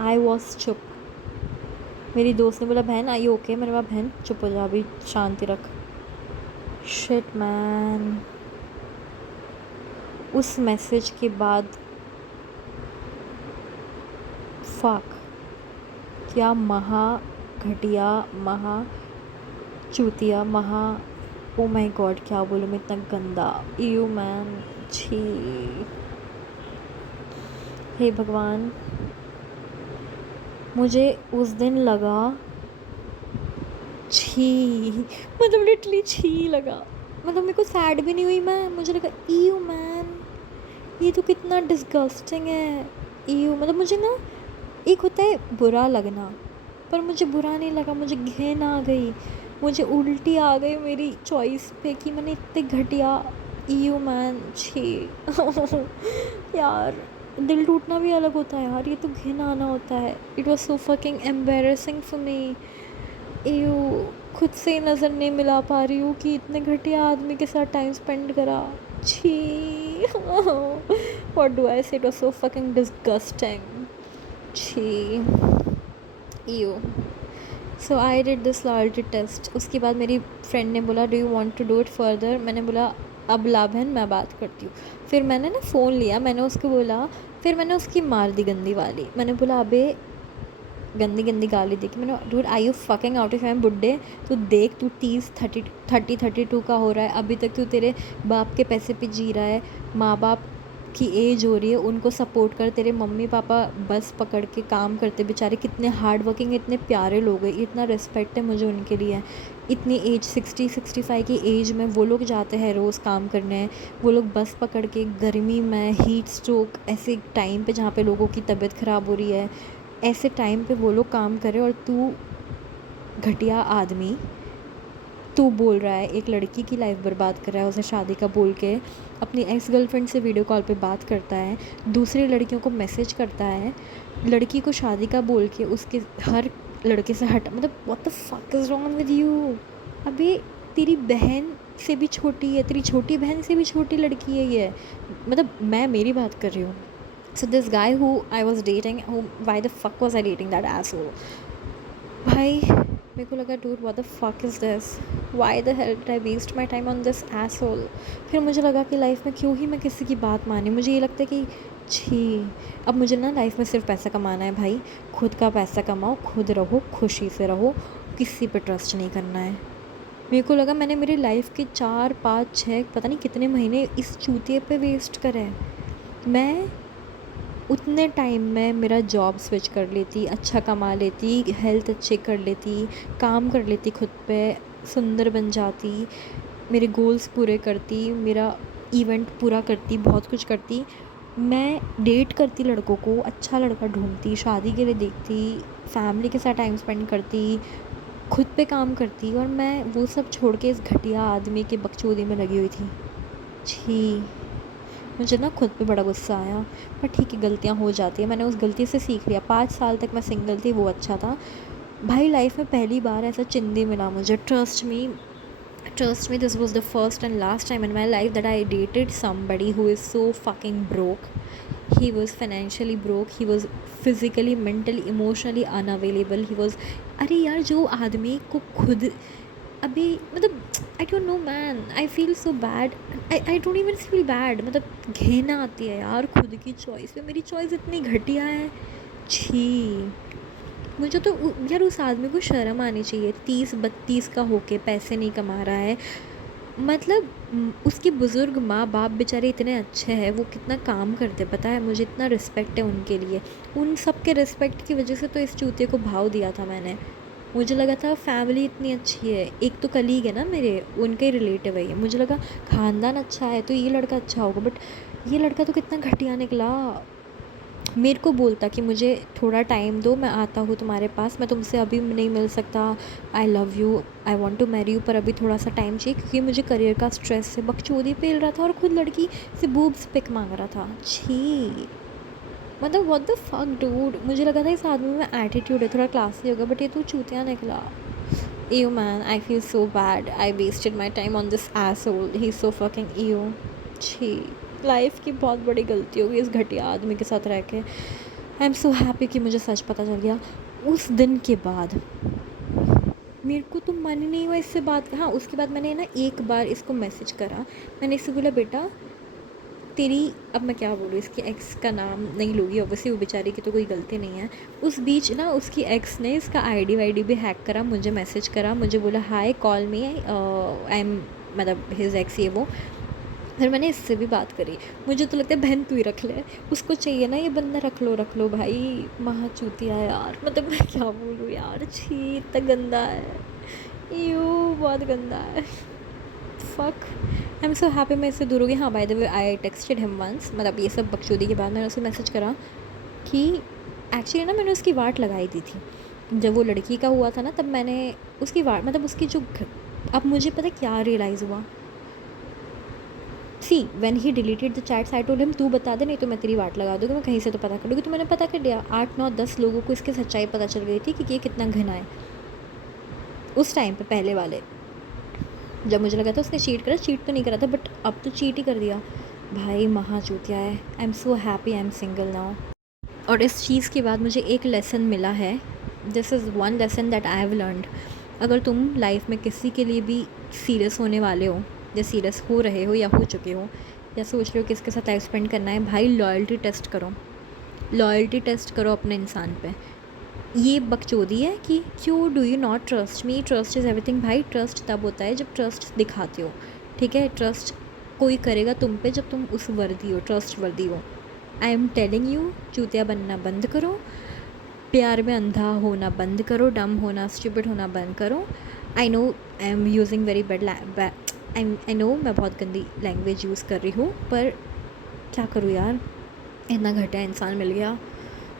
I was चुप। मेरी दोस्त ने बोला बहन आई ओके, मैंने बोला बहन चुप हो जा, अभी शांति रख। शिट मैन, उस मैसेज के बाद फक, क्या महा घटिया, महा चूतिया, महा, ओ माय गॉड, क्या बोलूँ मैं, इतना गंदा, यू मैन, छी, हे भगवान। मुझे उस दिन लगा छी, मतलब लिटरली छी लगा, मतलब मेरे को सैड भी नहीं हुई मैं, मुझे लगा यू मैन, ये तो कितना डिस्गस्टिंग है, यू, मतलब मुझे ना, एक होता है बुरा लगना, पर मुझे बुरा नहीं लगा, मुझे घिन आ गई, मुझे उल्टी आ गई मेरी चॉइस पे कि मैंने इतने घटिया, यू मैन, छी यार, दिल टूटना भी अलग होता है यार, ये तो घिन आना होता है। It was so fucking embarrassing for me, you, खुद से नज़र नहीं मिला पा रही हूँ कि इतने घटिया आदमी के साथ टाइम स्पेंड करा, छी what do I say, it was so fucking disgusting, छी, you. So I did this loyalty test. उसके बाद मेरी फ्रेंड ने बोला do you want to do it further, मैंने बोला अब लाभन मैं बात करती हूँ। फिर मैंने ना फ़ोन लिया, मैंने उसको बोला, फिर मैंने उसकी मार दी गंदी वाली, मैंने बोला अबे, गंदी गंदी गाली दी कि मैंने, dude I you fucking out of my बुड्ढे, तू देख, तू 32 का हो रहा है, अभी तक तू तेरे बाप के पैसे पे जी रहा है, माँ बाप की एज हो रही है, उनको सपोर्ट कर, तेरे मम्मी पापा बस पकड़ के काम करते बेचारे, कितने हार्ड वर्किंग, इतने प्यारे लोग हैं, इतना रिस्पेक्ट है मुझे उनके लिए। इतनी एज 60-65 की एज में वो लोग जाते हैं रोज़ काम करने, वो लोग बस पकड़ के गर्मी में, हीट स्ट्रोक, ऐसे टाइम पे जहाँ पे लोगों की तबीयत ख़राब हो रही है, ऐसे टाइम पे वो लोग काम करे, और तू घटिया आदमी, तू बोल रहा है एक लड़की की लाइफ बर्बाद कर रहा है, उसे शादी का बोल के अपनी एक्स गर्लफ्रेंड से वीडियो कॉल पे बात करता है, दूसरी लड़कियों को मैसेज करता है, लड़की को शादी का बोल के उसके हर लड़के से हट, मतलब what the fuck is wrong with you. अभी तेरी बहन से भी छोटी है, तेरी छोटी बहन से भी छोटी लड़की है ये, मतलब मैं मेरी बात कर रही हूँ। So this guy who I was dating, why the fuck was I dating that asshole, भाई मेरे को लगा dude what the fuck is this, why the hell did I waste my time on this asshole. फिर मुझे लगा कि life में क्यों ही मैं किसी की बात मानी, मुझे ये लगता है कि छी, अब मुझे ना लाइफ में सिर्फ पैसा कमाना है भाई, खुद का पैसा कमाओ, खुद रहो, खुशी से रहो, किसी पे ट्रस्ट नहीं करना है। मेरे को लगा मैंने मेरी लाइफ के 4-5-6 पता नहीं कितने महीने इस चूतिए पे वेस्ट करे। मैं उतने टाइम में मेरा जॉब स्विच कर लेती, अच्छा कमा लेती, हेल्थ अच्छे कर लेती, काम कर लेती खुद पे, सुंदर बन जाती, मेरे गोल्स पूरे करती, मेरा इवेंट पूरा करती, बहुत कुछ करती। मैं डेट करती लड़कों को, अच्छा लड़का ढूंढती, शादी के लिए देखती, फैमिली के साथ टाइम स्पेंड करती, खुद पे काम करती, और मैं वो सब छोड़ के इस घटिया आदमी के बकचोदी में लगी हुई थी। छी, मुझे ना खुद पे बड़ा गुस्सा आया, पर ठीक है गलतियाँ हो जाती है, मैंने उस गलती से सीख लिया। 5 साल तक मैं सिंगल थी, वो अच्छा था भाई। लाइफ में पहली बार ऐसा चिंदी मिला मुझे, trust me, this was the first and last time in my life that I dated somebody who is so fucking broke. He was financially broke, he was physically, mentally, emotionally unavailable, he was, अरे यार जो आदमी को खुद अभी मतलब आई don't no man, I feel so bad. I don't even feel bad, मतलब घृणा आती है यार खुद की चॉइस पे। मेरी चॉइस इतनी घटिया है, छी। मुझे तो यार उस आदमी को शर्म आनी चाहिए, 30-32 का होके पैसे नहीं कमा रहा है। मतलब उसकी बुज़ुर्ग माँ बाप बेचारे इतने अच्छे हैं, वो कितना काम करते पता है। मुझे इतना रिस्पेक्ट है उनके लिए। उन सब के रिस्पेक्ट की वजह से तो इस चूतिए को भाव दिया था मैंने। मुझे लगा था फैमिली इतनी अच्छी है, एक तो कलीग है ना मेरे, उनके ही रिलेटिव है ये। मुझे लगा ख़ानदान अच्छा है तो ये लड़का अच्छा होगा, बट ये लड़का तो कितना घटिया निकला। मेरे को बोलता कि मुझे थोड़ा टाइम दो, मैं आता हूँ तुम्हारे पास, मैं तुमसे अभी नहीं मिल सकता, I love you, I want to marry you, पर अभी थोड़ा सा टाइम चाहिए क्योंकि मुझे करियर का स्ट्रेस से बकचोदी पेल रहा था, और खुद लड़की से बूब्स पिक मांग रहा था। छी, मतलब व्हाट द फक डूड। मुझे लगा था इस आदमी में एटीट्यूड है, थोड़ा क्लासी होगा, बट ये तो चूतिया निकला। Ew man, I feel so bad. I wasted my time on this asshole. He's so fucking ew. छी, लाइफ की बहुत बड़ी गलती होगी इस घटिया आदमी के साथ रह के। आई एम सो हैप्पी कि मुझे सच पता चल गया। उस दिन के बाद मेरे को तो मन ही नहीं हुआ इससे बात। हाँ, उसके बाद मैंने ना एक बार इसको मैसेज करा। मैंने इससे बोला बेटा तेरी, अब मैं क्या बोलूँ, इसकी एक्स का नाम नहीं लूँगी ऑब्वियसली, वो बेचारी की तो कोई गलती नहीं है। उस बीच ना उसकी एक्स ने इसका आईडी वाईडी भी हैक करा, मुझे मैसेज करा, मुझे बोला हाय कॉल मी, आई एम, मतलब हिज एक्स ये वो। फिर मैंने इससे भी बात करी। मुझे तो लगता है बहन तू ही रख ले, उसको चाहिए ना ये बंदा, रख लो भाई। महाचूतिया यार, मतलब मैं क्या बोलूँ यार, छी इतना गंदा है, यू बहुत गंदा है। Fuck, I am so happy मैं इससे दूर हो गई। हाँ, by the way I texted him once, मतलब ये सब बकचोदी के बाद मैंने उसे मैसेज करा कि एक्चुअली ना मैंने उसकी वाट लगाई दी थी जब वो लड़की का हुआ था ना, तब मैंने उसकी वाट, मतलब उसकी जो अब मुझे पता क्या रियलाइज़ हुआ। See when he deleted the chats I told him तू बता दे, नहीं तो मैं तेरी वाट लगा दूँगी, मैं कहीं से तो पता कर लूँगी। तो मैंने पता कर लिया, 8-9-10 लोगों को इसकी सच्चाई पता चल गई थी कि ये कितना घना है। उस टाइम पे पहले वाले, जब मुझे लगा था उसने चीट तो नहीं करा था, बट अब तो चीट ही कर दिया भाई। महाचूतिया है। आई am so happy I am single now. और इस चीज़ के बाद मुझे एक लेसन मिला है, this is one lesson that I have learned. अगर तुम लाइफ में किसी के लिए भी सीरियस होने वाले हो, या सीरियस हो रहे हो या हो चुके हो, या सोच रहे हो किसके साथ टाइम स्पेंड करना है, भाई लॉयल्टी टेस्ट करो, लॉयल्टी टेस्ट करो अपने इंसान पे। ये बकचोदी है कि क्यों do you not trust me, trust is everything. भाई ट्रस्ट तब होता है जब ट्रस्ट दिखाते हो, ठीक है। ट्रस्ट कोई करेगा तुम पे जब तुम उस वर्दी हो, ट्रस्ट वर्दी हो। आई एम टेलिंग यू, चूतिया बनना बंद करो, प्यार में अंधा होना बंद करो, डम होना, स्टूपिड होना बंद करो। I know I am using very bad, I know मैं बहुत गंदी लैंग्वेज यूज़ कर रही हूँ, पर क्या करूँ यार, इतना घटिया इंसान मिल गया।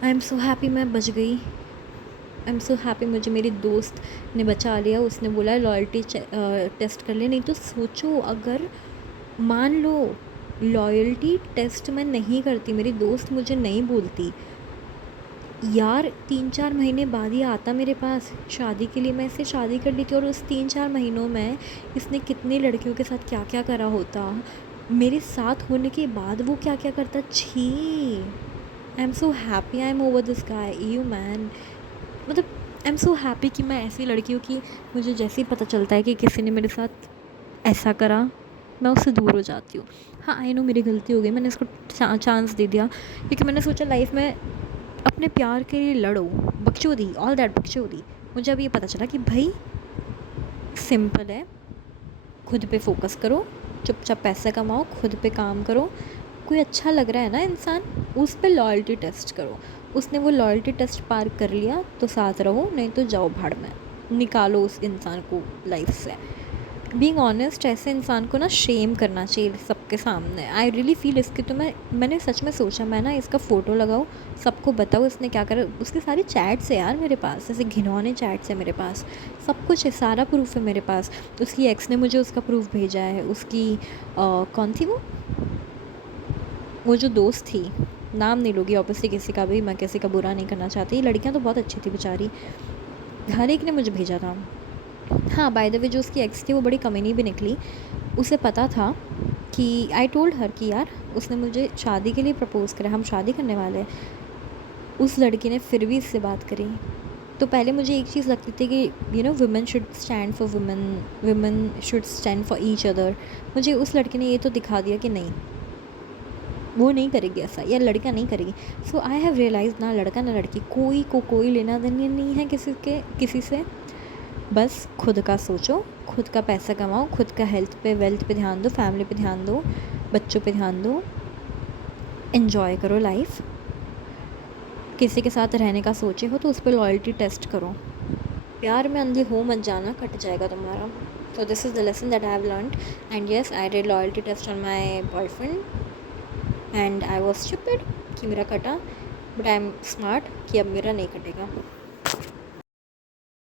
आई एम सो हैप्पी मैं बच गई। आई एम सो हैप्पी मुझे मेरी दोस्त ने बचा लिया। उसने बोला लॉयल्टी टेस्ट कर ले, नहीं तो सोचो अगर मान लो लॉयल्टी टेस्ट मैं नहीं करती, मेरी दोस्त मुझे नहीं बोलती यार, 3-4 महीने बाद ही आता मेरे पास शादी के लिए, मैं इससे शादी कर ली थी। और उस 3-4 महीनों में इसने कितनी लड़कियों के साथ क्या क्या करा होता, मेरे साथ होने के बाद वो क्या क्या करता। छी, आई am so happy I am over this guy, you man. मतलब आई एम सो हैप्पी कि मैं ऐसी लड़की हूँ कि मुझे जैसे ही पता चलता है कि किसी ने मेरे साथ ऐसा करा, मैं उससे दूर हो जाती हूँ। हाँ, आई नो मेरी गलती हो गई, मैंने इसको चांस दे दिया क्योंकि मैंने सोचा लाइफ में अपने प्यार के लिए लड़ो। बकचोदी, ऑल दैट बकचोदी। मुझे अब ये पता चला कि भाई सिंपल है, खुद पे फोकस करो, चुपचाप पैसे कमाओ, खुद पे काम करो। कोई अच्छा लग रहा है ना इंसान, उस पे लॉयल्टी टेस्ट करो। उसने वो लॉयल्टी टेस्ट पार कर लिया तो साथ रहो, नहीं तो जाओ भाड़ में, निकालो उस इंसान को लाइफ से। बीइंग ऑनेस्ट, ऐसे इंसान को ना शेम करना चाहिए सबके सामने। आई रियली फील इसके, तो मैंने सच में सोचा मैं ना इसका फ़ोटो लगाऊँ, सबको बताऊँ इसने क्या करा। उसके सारे चैट्स है यार मेरे पास, ऐसे घिनौने चैट्स है मेरे पास, सब कुछ है, सारा प्रूफ है मेरे पास। उसकी एक्स ने मुझे उसका प्रूफ भेजा है। उसकी कौन थी वो जो दोस्त थी, नाम नहीं लूँगी ऑब्वियसली किसी का भी, मैं किसी का बुरा नहीं करना चाहती। लड़कियाँ तो बहुत अच्छी थी बेचारी, हर एक ने मुझे भेजा था। हाँ, बाय द वे जो उसकी एक्स थी वो बड़ी कमीनी भी निकली। उसे पता था कि आई टोल्ड हर कि यार उसने मुझे शादी के लिए प्रपोज़ करा, हम शादी करने वाले हैं। उस लड़की ने फिर भी इससे बात करी, तो पहले मुझे एक चीज़ लगती थी कि women should stand for women should stand for each other. मुझे उस लड़के ने ये तो दिखा दिया कि नहीं, वो नहीं करेगी ऐसा, या लड़का नहीं करेगी। सो आई हैव रियलाइज, ना लड़का ना लड़की, कोई लेना देना नहीं है किसी से। बस खुद का सोचो, खुद का पैसा कमाओ, खुद का हेल्थ पे वेल्थ पे ध्यान दो, फैमिली पे ध्यान दो, बच्चों पे ध्यान दो, एन्जॉय करो लाइफ। किसी के साथ रहने का सोचे हो तो उस पर लॉयल्टी टेस्ट करो। प्यार में अंधे हो मत जाना, कट जाएगा तुम्हारा। So this is the lesson that I have learned, and yes, I did loyalty test on my boyfriend and I was stupid कि मेरा कटा, but I am smart कि अब मेरा नहीं कटेगा।